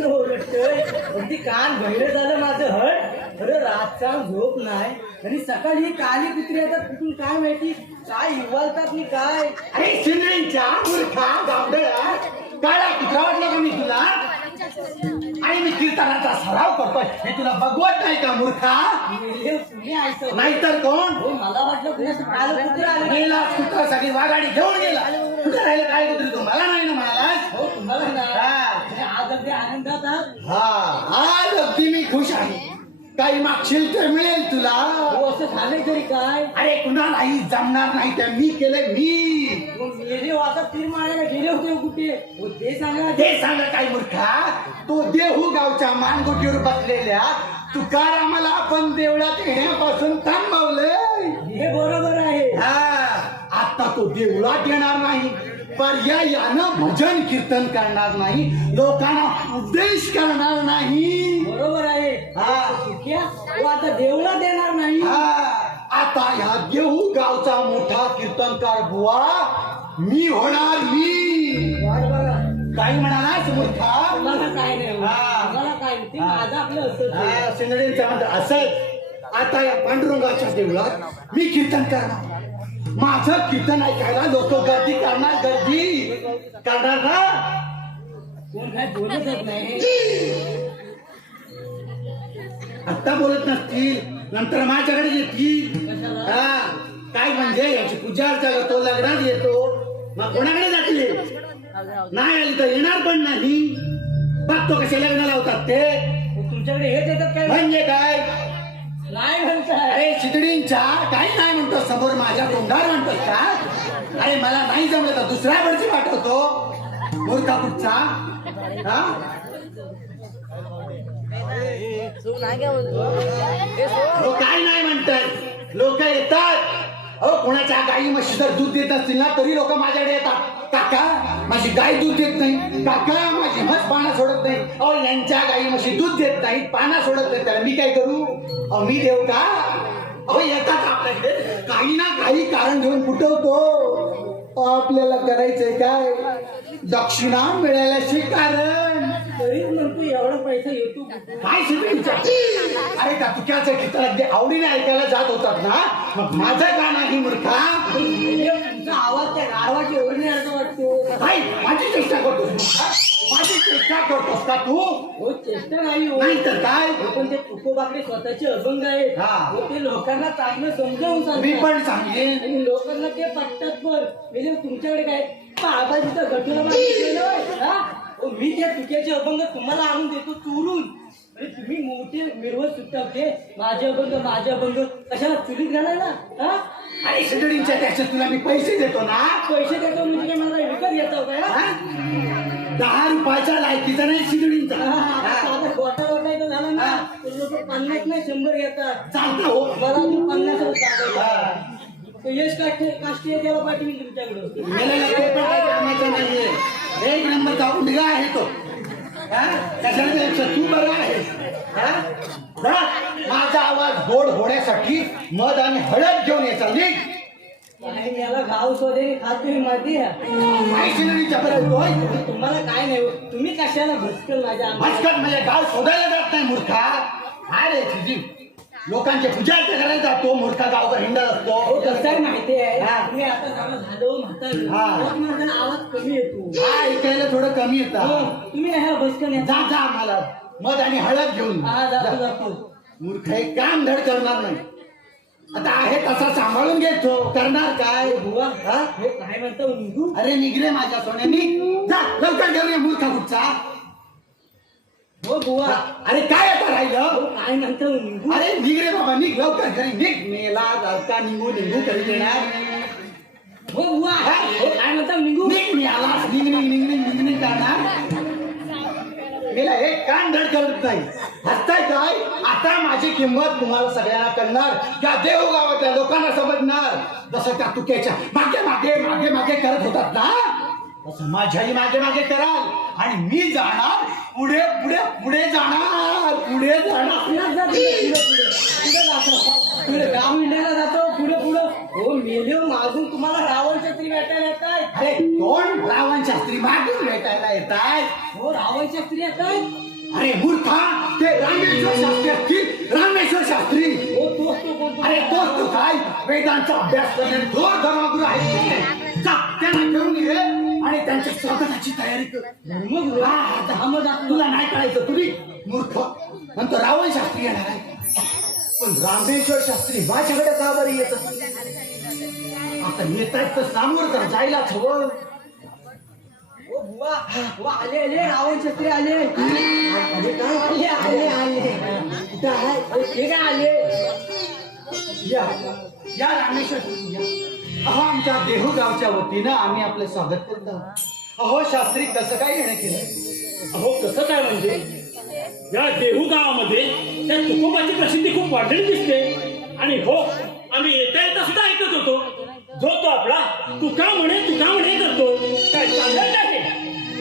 अगदी कान बहिरे झालं माझं हट. अरे रातचा झोप नाही आणि सकाळी ही काली कुत्री येतात कुठून काय माहिती काय हिवालतात मी काय. अरे चिंद्रींच्या मूर्खा गावडळा काळा कुत्रा वाटला का मी तुला? आणि मी कीर्तनाचा सराव करतोय हे तुला बघवत नाही का मूर्खा? मेले तुम्ही ऐकत नाहीतर कोण? हो मला वाटलं कुणाचं कालं कुत्रं आलं. गेला कुत्रासाठी वाघाडी घेऊन गेला. कुठे राहिलं काय कुत्री तू मला नाही ना म्हणालास? हो तुम्हाला ना हा. आणि आज अगदी आनंदात आहात. हा आज अगदी मी खुश आहे. काही मागशील तर मिळेल तुला. हो असं झालंय तरी काय. अरे कुणालाही जमणार नाही ते मी केलंय मी. मग मेले आता तीर मारायला गेले होते कुठे हो ते सांगा. ते सांगा काय मूर्खा तो देहू गावच्या मानगुटीवर बसलेल्या तुकारामाला आपण देवळात येण्यापासून थांबवलंय. हे बरोबर आहे. हा आता तो देवळात येणार नाही पर्यायानं भजन कीर्तन करणार नाही, लोकांना उपदेश करणार नाही. बरोबर आहे. हा. सुख्या, तो आता देवला देणार नाही. हा, आता ह्या देहू गावचा मोठा कीर्तनकार बुवा मी होणार. मी वाट बघा. काही म्हणाला मूर्खा? मला काय नाही होत. हा. मला काय नाही. ते माझं आपलं असतं. हा, शिंदडेंचं म्हणतं असंच. आता या पांडुरंगाच्या देवळात मी कीर्तन करणार. माझं कीर्तन ऐकायला लोक गर्दी करणार. गर्दी करणार ना. कोण काय बोलतच नाही. आता बोलत नसतील, नंतर माझ्याकडे येतील. कशाला? हा, काय म्हणजे याची पूजा अर्चा करतो, लग्नात येतो, मग कोणाकडे जातील? नाही आली तर येणार पण नाही. बघतो कसे लग्न लावतात ते. तुमच्याकडे हेच येतात काय? म्हणजे काय? नाही म्हणताय. अरे चितडींच्या काही नाही म्हणतो, समोर माझ्या तोंडावर म्हणतोस का? अरे मला नाही जमलं तर दुसऱ्या वर्षी पाठवतो. मूर्खा कुठचा? हा? हो, काय नाही म्हणतात. लोक येतात. हो, कोणाच्या गाई म्हशी जर दूध देत असतील ना तरी लोक माझ्याकडे येतात. काका माझी गाय दूध देत नाही, काका माझी म्हस पाना सोडत नाही. अहो, यांच्या गाई म्हशी दूध देत नाहीत, पाना सोडत नाही, त्याला मी काय करू? अहो, मी देऊ का? अहो, येतात आपल्याकडे काही ना काही कारण घेऊन कुठवतो. आपल्याला करायचंय काय? दक्षिणा मिळाल्याचे कारण. तरी म्हणतो एवढा पैसा येतो कुठून? काय शिकवायचं? अरे का तुझ्याचं कीर्तन अगदी आवडीने ऐकायला जात होतात ना, मग माझं का नाही मूर्खा? तुमचा आवाज त्या गाढवाची ओरडण्यासारखा वाटतो. काय माझी चेष्टा करतोस मूर्खा? माझी चेष्टा करतोस का तू? हो, चेष्टा नाही हो. नाही तर काय? हो, पण ते तुकोबाकडे स्वतःचे अभंग आहेत. हा. हो, ते लोकांना चांगलं समजावून मी सांगतात. पण सांगेन. आणि लोकांना ते पटतात पण. म्हणजे तुमच्याकडे काय आबाजीचं गठुडा बांधलेलं आहे, हा? हो, मी त्या तुक्याचे अभंग तुम्हाला आणून देतो चोरून. म्हणजे तुम्ही मोठे मिरवत सुटते माझे अभंग कशाला चुलीत घालायला? हा? अरे शिदडींच्या त्याच्यात तुला मी पैसे देतो ना. पैसे देतो म्हणजे काय मला विकत घेतो काय? हा? 10 रुपयाच्या लायकीचा नाही शिदडींचा. साधा गोटा वाटायचं झालं ना तर लोक 50 नाही 100 घेतात. चालतं हो. मला अजून 50 रुपये यश काष्टीय त्याला पाठवीन तुमच्याकडं. मेलेला काही पण काही कामाचा नाहीये. एक नंबरचा उंडगा आहे तो. हा? त्याच्यापेक्षा तू बरा आहे. हा? जा, माझा आवाज गोड होण्यासाठी मध आणि हळद घेऊन यायचा. निघ. आणि याला गाव शोधेने खात तुम्ही माहिती आहे. माहिती नाही विचारत होय. तुम्हाला काय नाही होत. तुम्ही कशाला भटकल माझ्या अंगावर? आजकाल म्हणजे गाव शोधायला जात नाही मूर्खा. अरे तुझी लोकांचे पूजा करायला जातो मूर्खा, गावभर हिंडत असतो. हो, कसं आहे माहिती आहे. हा. तुम्ही आता झालं म्हातारं. हा. मग माझा आवाज कमी येतो. हा, ऐकायला थोडं कमी हो, येतात. तुम्ही ह्या भटकन जा जा मला मध आणि हळद घेऊन. हा, जातो जा. जातो. मूर्ख एक काम धड करणार नाही. आता आहे तसा सांभाळून घेतो, करणार काय? बुवा, हा? हो, काय म्हणतो निघू? अरे निघले माझ्या सोन्यानी. जा लवकर घेऊन ये मूर्खा कुठचा. हो बुवा, अरे काय आता हो, राहिलं? काय म्हणतो निघू? अरे निघ रे बाबा, निघ लवकर घरी निघ. मेला जाता निघू निघू कधी येणार? हो बुवा, हो, काय म्हणतो निघू? निघ मी आला. निघ निघ निघ निघ निघ निघ करणार. मेला एक कान धड करत नाही. हसताय काय? आता माझी किंमत तुम्हाला सगळ्यांना कळणार. त्या देव गावातल्या लोकांना समजणार. जसं त्या तुक्याच्या मागे मागे मागे मागे करत होतात ना, तसं माझ्याही मागे मागे कराल. आणि मी जाणार पुढे पुढे पुढे जाणार. पुढे जाणार. आपलाच जा पुढे, पुढे, पुढे. पुढे जातो. पुढे गाव इंडियाला जातो. पुढे पुढे. हो, मेले मागून तुम्हाला रावण छत्री भेटायला येत आहे. अरे कोण? रावण शास्त्री मागून भेटायला येत आहेत. हो, रावण छत्री येत आहे. अरे मूर्खा, ते रामेश्वर शास्त्री असतील. रामेश्वर शास्त्री. हो, तोच तो कोणतो? अरे तोच तो काय वेदांचा अभ्यास करणारे थोर धर्मगुरू आहेत. जा, त्यांना घेऊन ये आणि त्यांच्या स्वागताची तयारी कर. धर्मगुरू? हा, मग जातो. तुला नाही कळायचं. तुम्ही मूर्ख म्हणतो रावण शास्त्री येणार आहे, पण रामेश्वर शास्त्री माझ्याकडे का बरं येत? आता येत आहेत तर सामोर तर जायलाच हवं. हो बुवा, हो, आले आले रावण छत्री आले. आले काय? आले आले आले. कुठं आहे? हो, ते काय आले? या या रामेश्वर शास्त्री या. अहो, आमच्या देहू गावच्या वतीनं आम्ही आपलं स्वागत करत आहोत. अहो शास्त्री, कसं काय येणं केलं? अहो कसं काय म्हणजे या देहू गावामध्ये त्या तुकोबाची प्रसिद्धी खूप वाढलेली दिसते. आणि हो, आम्ही येता येता सुद्धा ऐकत होतो जो तो आपला तू का म्हणे करतो काय चांगलं नाही.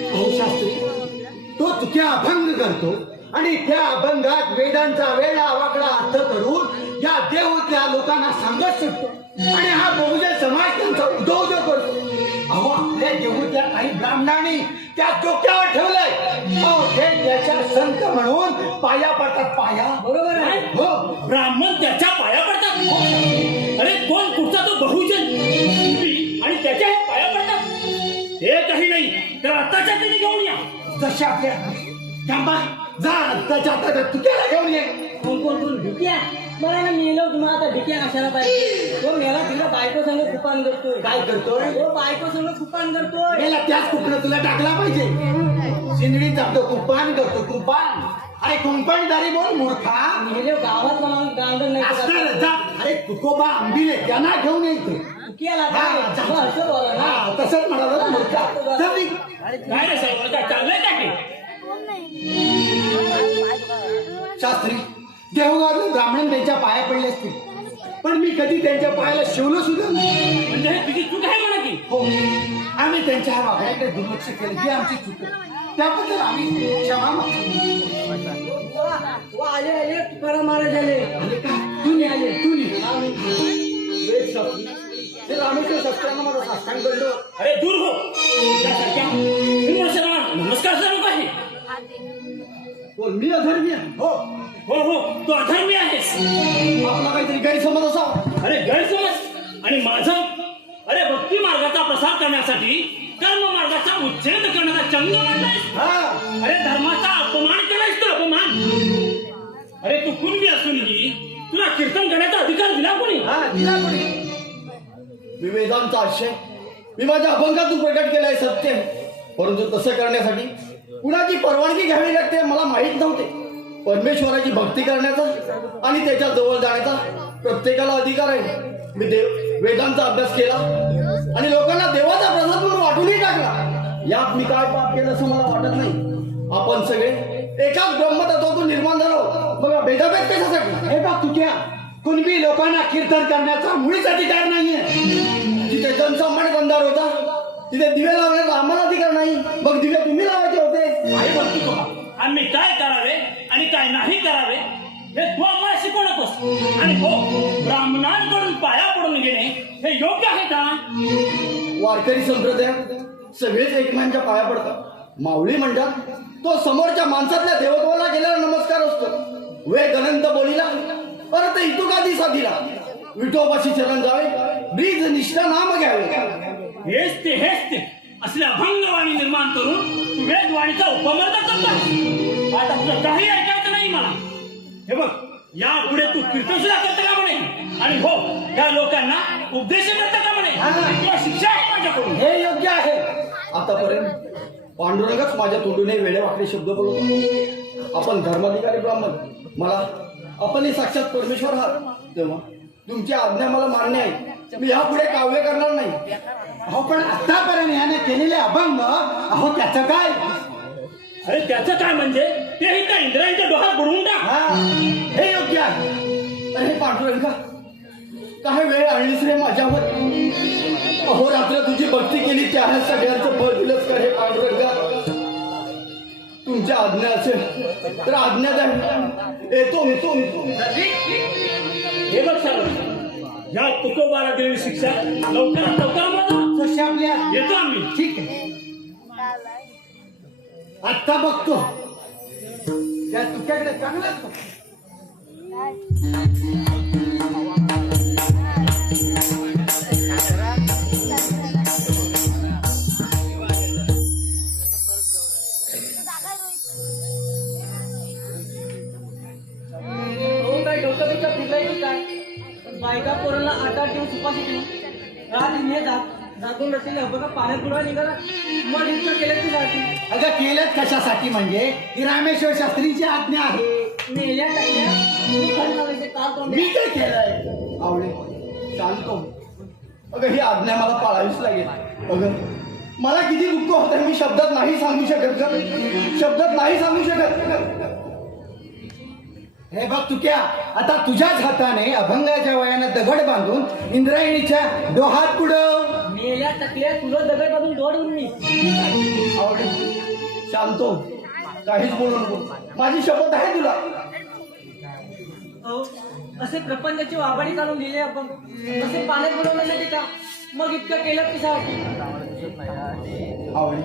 अहो शास्त्री, तो चुक्या अभंग करतो आणि त्या अभंगात वेदांचा वेळा वाकडा अर्थ करून या देवत्या लोकांना सांगत सुटतो आणि हा बहुजन समाज त्यांचा उदो करतो. अहो आपल्या देवत्या काही ब्राह्मणांनी त्या डोक्यावर ठेवलंय. अहो ते त्याच्या संत म्हणून पाया पडतात. पाया बरोबर आहे. हो. ब्राह्मण त्याच्या पाया पडतात. अरे कोण कुठचा तो बहुजन आणि त्याच्या हे पाया पडतात. हे काही नाही तर आत्ताच्या तरी घेऊन या. जशा आपल्या थांबा, जा त्याच्या आता तुझ्याला घेऊन ये. कोण भिक्या मला ना मेलो तुम्हाला आता भिक्या कशाला पाहिजे. तो मेला तिला बायको संग कुपान करतोय. काय करतोय? तो बायको संग कुपान करतोय. मेला त्याच कुपनं तुला टाकला पाहिजे. शिंदडीत जातो कुपान करतो. कुपान अरे कुंपणदारी बोल मूर्खा. मेले गावात मला गांडण नाही असणार करत. जा. अरे तुकोबा आंबिले त्यांना घेऊन यायचं. भिक्याला हा, काय? जा. मग असं बोला ना. हा, तसंच म्हणाला ना मूर्खा. चल निघ. काय रे साहेब काय चांगलंय का हे? शास्त्री, देवगावले ब्राह्मण त्यांच्या पाया पडले असतील, पण मी कधी त्यांच्या पायाला शिवलो सुद्धा नाही. म्हणजे हे तुझी चूक आहे म्हणा की. हो, आम्ही त्यांच्या ह्या वागण्याकडे दुर्लक्ष केलं ही आमची चूक आहे. त्याबद्दल आम्ही क्षमा मागतो. वा आले तुकाराम महाराज आले. आणि का तू नाही आले, तू नाही. वेद शास्त्री, ते रामेश्वर शास्त्र्यांना माझा साष्टांग करतो. अरे दूर हो त्यासारख्या हिंदुस्थानाला नमस्कार करू काही. बोल, मी अधर्मी आहे. हो, हो तू अधर्मी आहेस. आपला काहीतरी गैरसमज असावा. अरे गैरसमज आणि माझं अरे भक्ती मार्गाचा प्रसार करण्यासाठी कर्म मार्गाचा उच्छेद करण्याचा चंग मांडलायस. हा, अरे धर्माचा अपमान केलायस तू अपमान. अरे तू कुणबी असूनही तुला कीर्तन करण्याचा अधिकार दिला कोणी. हा, दिला कोणी? मी वेदांचा आशय मी माझ्या अभंगातून प्रकट केलाय सत्य आहे. परंतु तसं करण्यासाठी कुणाची परवानगी घ्यावी लागते मला माहीत नव्हते. परमेश्वराची भक्ती करण्याचा आणि त्याच्या जवळ जाण्याचा प्रत्येकाला अधिकार आहे. मी वेदांचा अभ्यास केला आणि लोकांना देवाचा प्रसाद म्हणून वाटूनही टाकला. यात मी काय पाप केलं असं मला वाटत नाही. आपण सगळे एकाच ब्रह्मतत्वातून निर्माण झालो. बघा भेदाभेद कशासाठी. हे बघ तुझ्या कुणबी लोकांना कीर्तन करण्याचा मुळीच अधिकार नाहीये. जिथे जनसामान्य अंधार होता तिथे दिवे लावण्याचा आम्हाला अधिकार नाही. मग दिवे तुम्ही लावायचे होते. आई बघ तू आम्ही काय करावे आणि काय नाही करावे हे तू आम्हाला शिकवू नकोस. आणि हो ब्राह्मणांकडून पाया पडून घेणे हे योग्य आहे का. वारकरी संप्रदायात सगळेच एकमेकांच्या पाया पडतात. माऊली म्हणतात तो समोरच्या माणसातल्या देवत्वाला गेल्यावर नमस्कार असतो. वे अनंत बोलीला परत इतुकादी साधीला विठोबाशी चरण जावे ब्रीज निष्ठा नाम घ्यावे. हेच ते असले अभंगवाणी निर्माण करून तू वेदवाणीचा उपमर्द करतो. आता तुझं काही ऐकायचं नाही मला. हे बघ यापुढे तू कीर्तन सुद्धा करता का म्हणे आणि हो या लोकांना उपदेश करता का म्हणे किंवा शिक्षा आहे माझ्याकडून. हे योग्य आहे. आतापर्यंत पांडुरंगच माझ्या तोंडूने वेडेवाकडे शब्द बोलतो. आपण धर्माधिकारी ब्राह्मण मला आपण साक्षात परमेश्वर आहात तेव्हा तुमची आज्ञा मला मान्य आहे. मी यापुढे काव्य करणार नाही. अहो पण आतापर्यंत याने केलेले अभंग, अहो त्याचं काय. अरे त्याचं काय म्हणजे तेही त्या इंद्रायणच्या डोहात बुडवून टाक. हा, हे योग्य आहे. अरे पांडुरंगा काय वेळ आणलीस रे माझ्यावर. अहोरात्र तुझी भक्ती केली त्या सगळ्यांचं फळ दिलंच का हे पांडुरंगा. तुमच्या आज्ञा असेल तर आज्ञा द्या. येतो. हे बघ साहेब या तुकोबाला दिलेली शिक्षा लवकरात लवकर आम्हाला जसे आपल्या येतो आम्ही. ठीक आहे. आत्ता बघतो त्या तुझ्याकडे चांगलाच बघतो. हो काय डोकं बिकं फिरलंय की काय. बायका पोरांना 8-8 दिवस उपाशी ठेवून रात इथे जातून रचले बघा पाण्यात पुढे निघाला मग इतकं केलं की जाती अगं केलंच कशासाठी म्हणजे ही रामेश्वर शास्त्रीची आज्ञा आहे. मेल्या टाकल्या तू खरं सांगायचं काल तोंड मी काय केलंय. आवडे शांत हो. अगं ही आज्ञा मला पाळावीच लागेल. अगं मला किती दुःख होतं मी शब्दात नाही सांगू शकत. हे बघ तुक्या, आता तुझ्याच हाताने अभंगाच्या वयानं दगड बांधून इंद्रायणीच्या डोहात पुढं. मेल्या टकल्या तुला दगड बांधून दोडून मी. आवडेल. शांत हो. काहीच बोलू नको. माझी शपथ आहे तुला. अहो, असे प्रपंचाची वाबाडी काढून लिहिले आपण, असे पाण्यात बुडवले नाही का? मग इतकं केलं कशासाठी? आवडेल.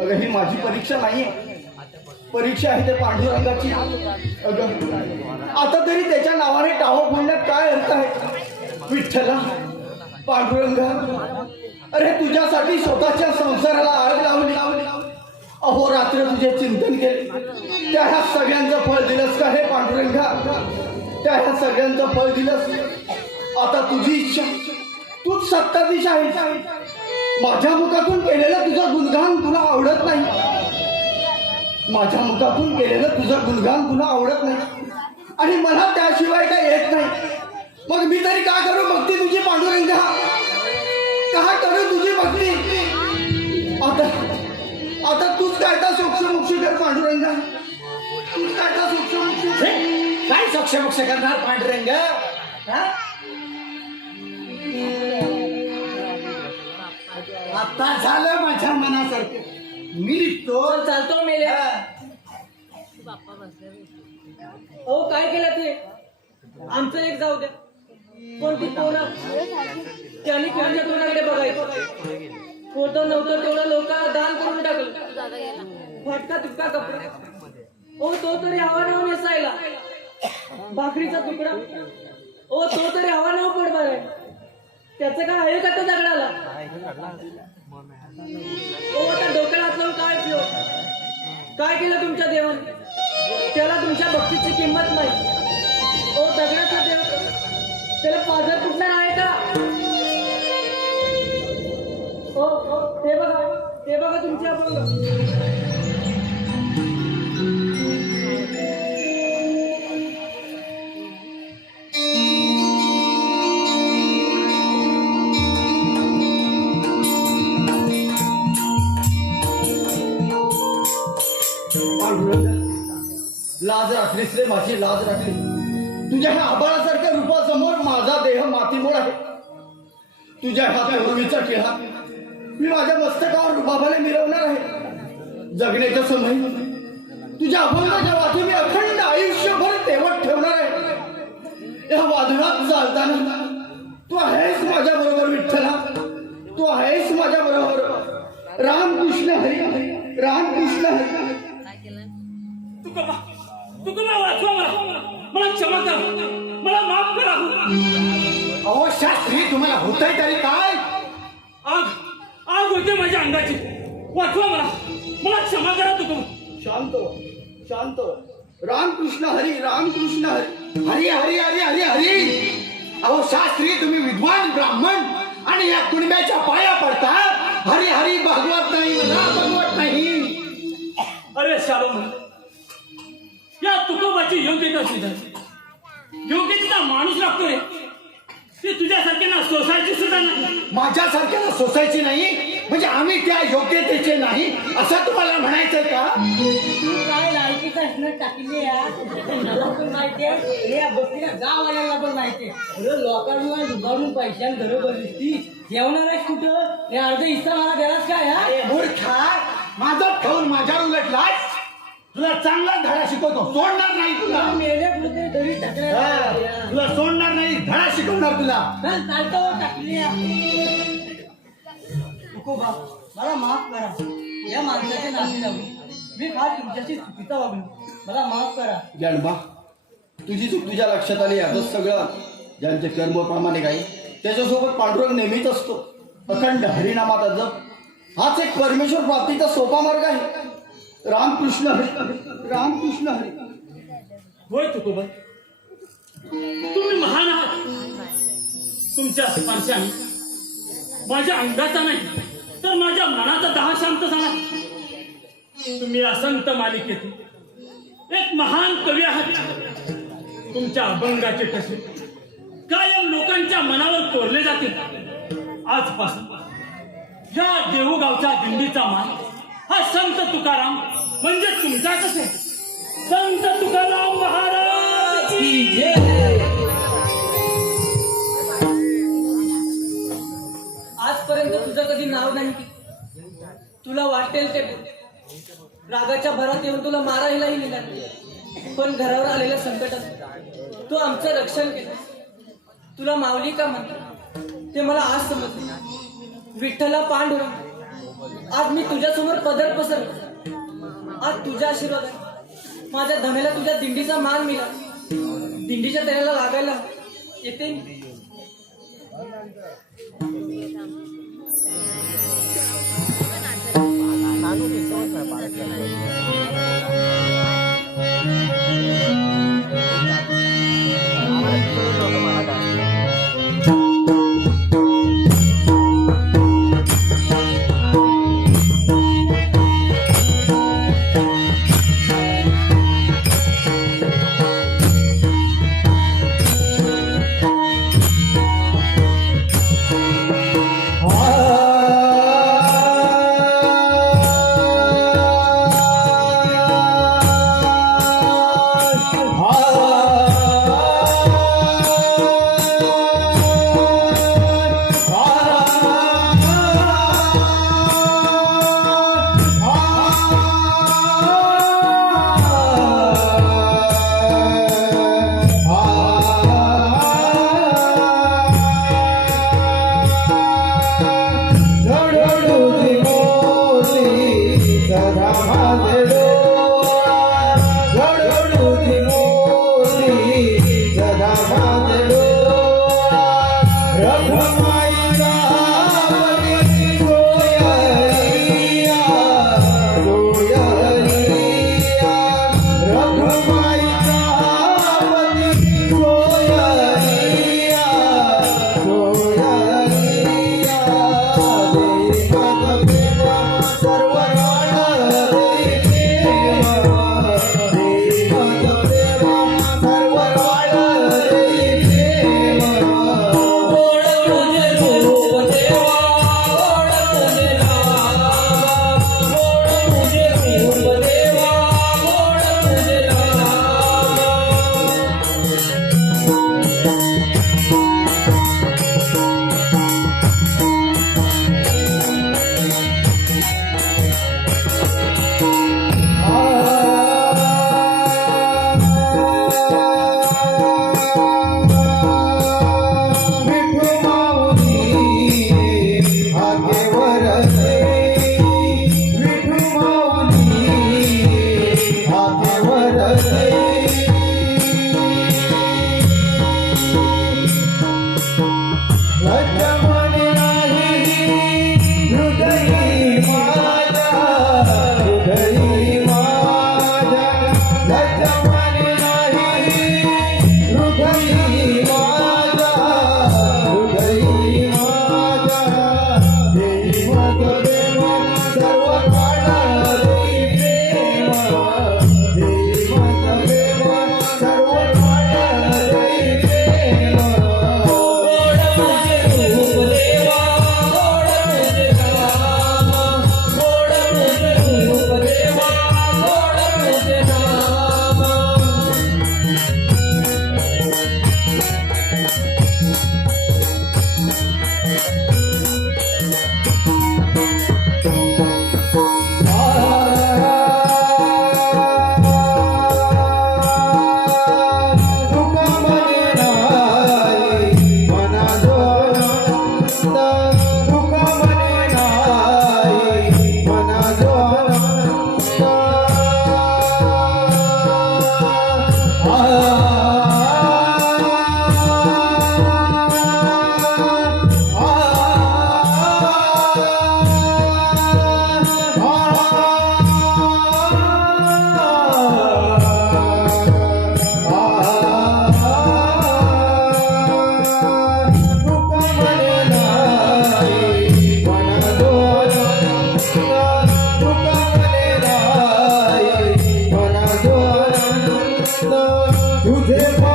अगं ही माझी परीक्षा नाहीये, परीक्षा आहे ते पांडुरंगाची. अगं आता तरी त्याच्या नावाने टाहो बोलण्यात काय अर्थ आहे? विठ्ठला, पांडुरंगा, अरे तुझ्यासाठी स्वतःच्या संसाराला आग लावली. अहोरात्र तुझे चिंतन केले, त्या ह्या सगळ्यांचं फळ दिलंस का हे पांडुरंगा? त्या ह्या सगळ्यांचं फळ दिलंस. आता तुझी इच्छा, तूच सत्ताधीश आहेस. माझ्या मुखातून केलेलं तुझं गुणगान तुला आवडत नाही. माझ्या मुखातून केलेलं तुझं गुणगान तुला आवडत नाही आणि मला त्याशिवाय काय येत नाही. मग मी तरी का करू भक्ती तुझी पांडुरंगा? का करू तुझी भक्ती? आता तूच काय का सोक्षमोक्ष कर पांडुरंगा. तूच काय का सोक्षमोक्ष. काय सोक्षमोक्ष करणार पांडुरंग? हा? आता झालं माझ्या मनासारखं. मी निघतो. चालतो मेल्या. हो काय केलं ते? आमचं एक जाऊ द्या, पण ती पोरं त्यांनी कोणत्या तोंडाकडे बघायचं? होतं नव्हतं तेवढं लोकांना दान करून टाकलं. फटका तुटका कपडा, हो तो तरी हवा नाव नेसायला. भाकरीचा तुकडा, हो तो तरी हवा नाव पडणार आहे. त्याचं काय आहे का त्या दगडाला? हो आता डोक्याला हात लावून काय उपयोग? काय केलं तुमच्या देवाने? त्याला तुमच्या भक्तीची किंमत नाही. ओ दगडाचा देव, त्याला पाझर कुठला आहे का? हो ते बघा तुमच्या अभंग. लाज राखलीस रे माझी, लाज राखली. तुझ्या ह्या आबाळासारख्या रूपासमोर माझा देह मातीमोड आहे. तुझ्या ह्या पूर्वीचा टिळा मी माझ्या मस्तकावर रुबाबाने मिरवणार आहे. जगण्याचा समय तुझ्या अभंगाच्या वाटी मी अखंड आयुष्यभर तेवत ठेवणार आहे. या वादळात चालताना तू आहेस माझ्या बरोबर विठ्ठला, तू आहेस माझ्या बरोबर. रामकृष्ण हरी, रामकृष्ण हरी. तुकोबा वाचवा मला, मला क्षमा करा, मला माफ करा. अहो शास्त्री, तुम्हाला होतंय तरी काय? आग होते माझ्या अंगाची. वाचवा मला, मला क्षमा करा. तुकोबा शांत हो, शांत हो. रामकृष्ण हरी, रामकृष्ण हरी. हरी हरी हरी हरी हरी. अहो शास्त्री, तुम्ही विद्वान ब्राह्मण आणि या कुणब्याच्या पाया पडता. हरी हरी भागवत नाही, मला भागवत नाही. अरे शालो, या तुकोबाची योग्यता सुद्धा, योग्यतेचा माणूस लागतो रे. ते तुझ्यासारख्यांना सोसायची सुद्धा नाही. माझ्यासारख्याला सोसायची नाही म्हणजे आम्ही त्या योग्यतेचे नाही असं तुम्हाला म्हणायचंय का? काय लायकीचा असणं टाकली मला पण माहितीये, या बसलेल्या गाववाल्यांना पण माहितीये. अरे लोकांना दुधारून पैशान घरं बसती, जेवणार आहेस कुठं? हे अर्ध हिस्सा मला द्यालाच काय? हा मूर्खा, माझा ठेवून माझ्यावर उलटलास. तुला चांगला धडा शिकवतो, सोडणार नाही तुला. मेल्या पुढे दरी टाकल्या. तुला सोडणार नाही, धडा शिकवणार तुला. चालतो टाकली. तुकोबा, मला माफ करा. या माणसाच्या नादी लागून मी फार तुमच्याशी चुकीचा वागलो. मला माफ करा. जन्मा, तुझी चूक तुझ्या लक्षात आली. असं सगळं ज्यांचे कर्म प्रामाणिक आहे त्याच्यासोबत पांडुरंग नेहमीच असतो. अखंड हरिनामाचा जप हाच एक परमेश्वर प्राप्तीचा सोपा मार्ग आहे. रामकृष्ण हरी, रामकृष्ण हरी. होय तुकोबा, तुम्ही महान आहात. तुमच्या स्पर्शाने माझ्या अंगाचा नाही तर माझ्या मनाचा दाह शांत झाला. तुम्ही असंत मालिकेत एक महान कवी आहात. तुमच्या अभंगाचे ठसे कायम लोकांच्या मनावर कोरले जातील. आजपासून या देऊगावच्या दिंडीचा मान हा संत तुकाराम म्हणजे तुमचाच असेल. संत तुकाराम महाराज. आजपर्यंत तुझं कधी नाव नाही की तुला वाटेल ते बोल. रागाच्या भरात येऊन तुला मारायलाही निघाले, पण घरावर आलेल्या संकटात तू आमचं रक्षण केलं. तुला माऊली का म्हणतात ते मला आज समजले. विठ्ठला पांडुरंग, आज मी तुझ्यासमोर पदर पसरतो. आज तुझ्या आशीर्वादाने माझ्या धनेला तुझ्या दिंडीचा मान मिळाला. दिंडीच्या तेलाला लागायला येते मी. तुझे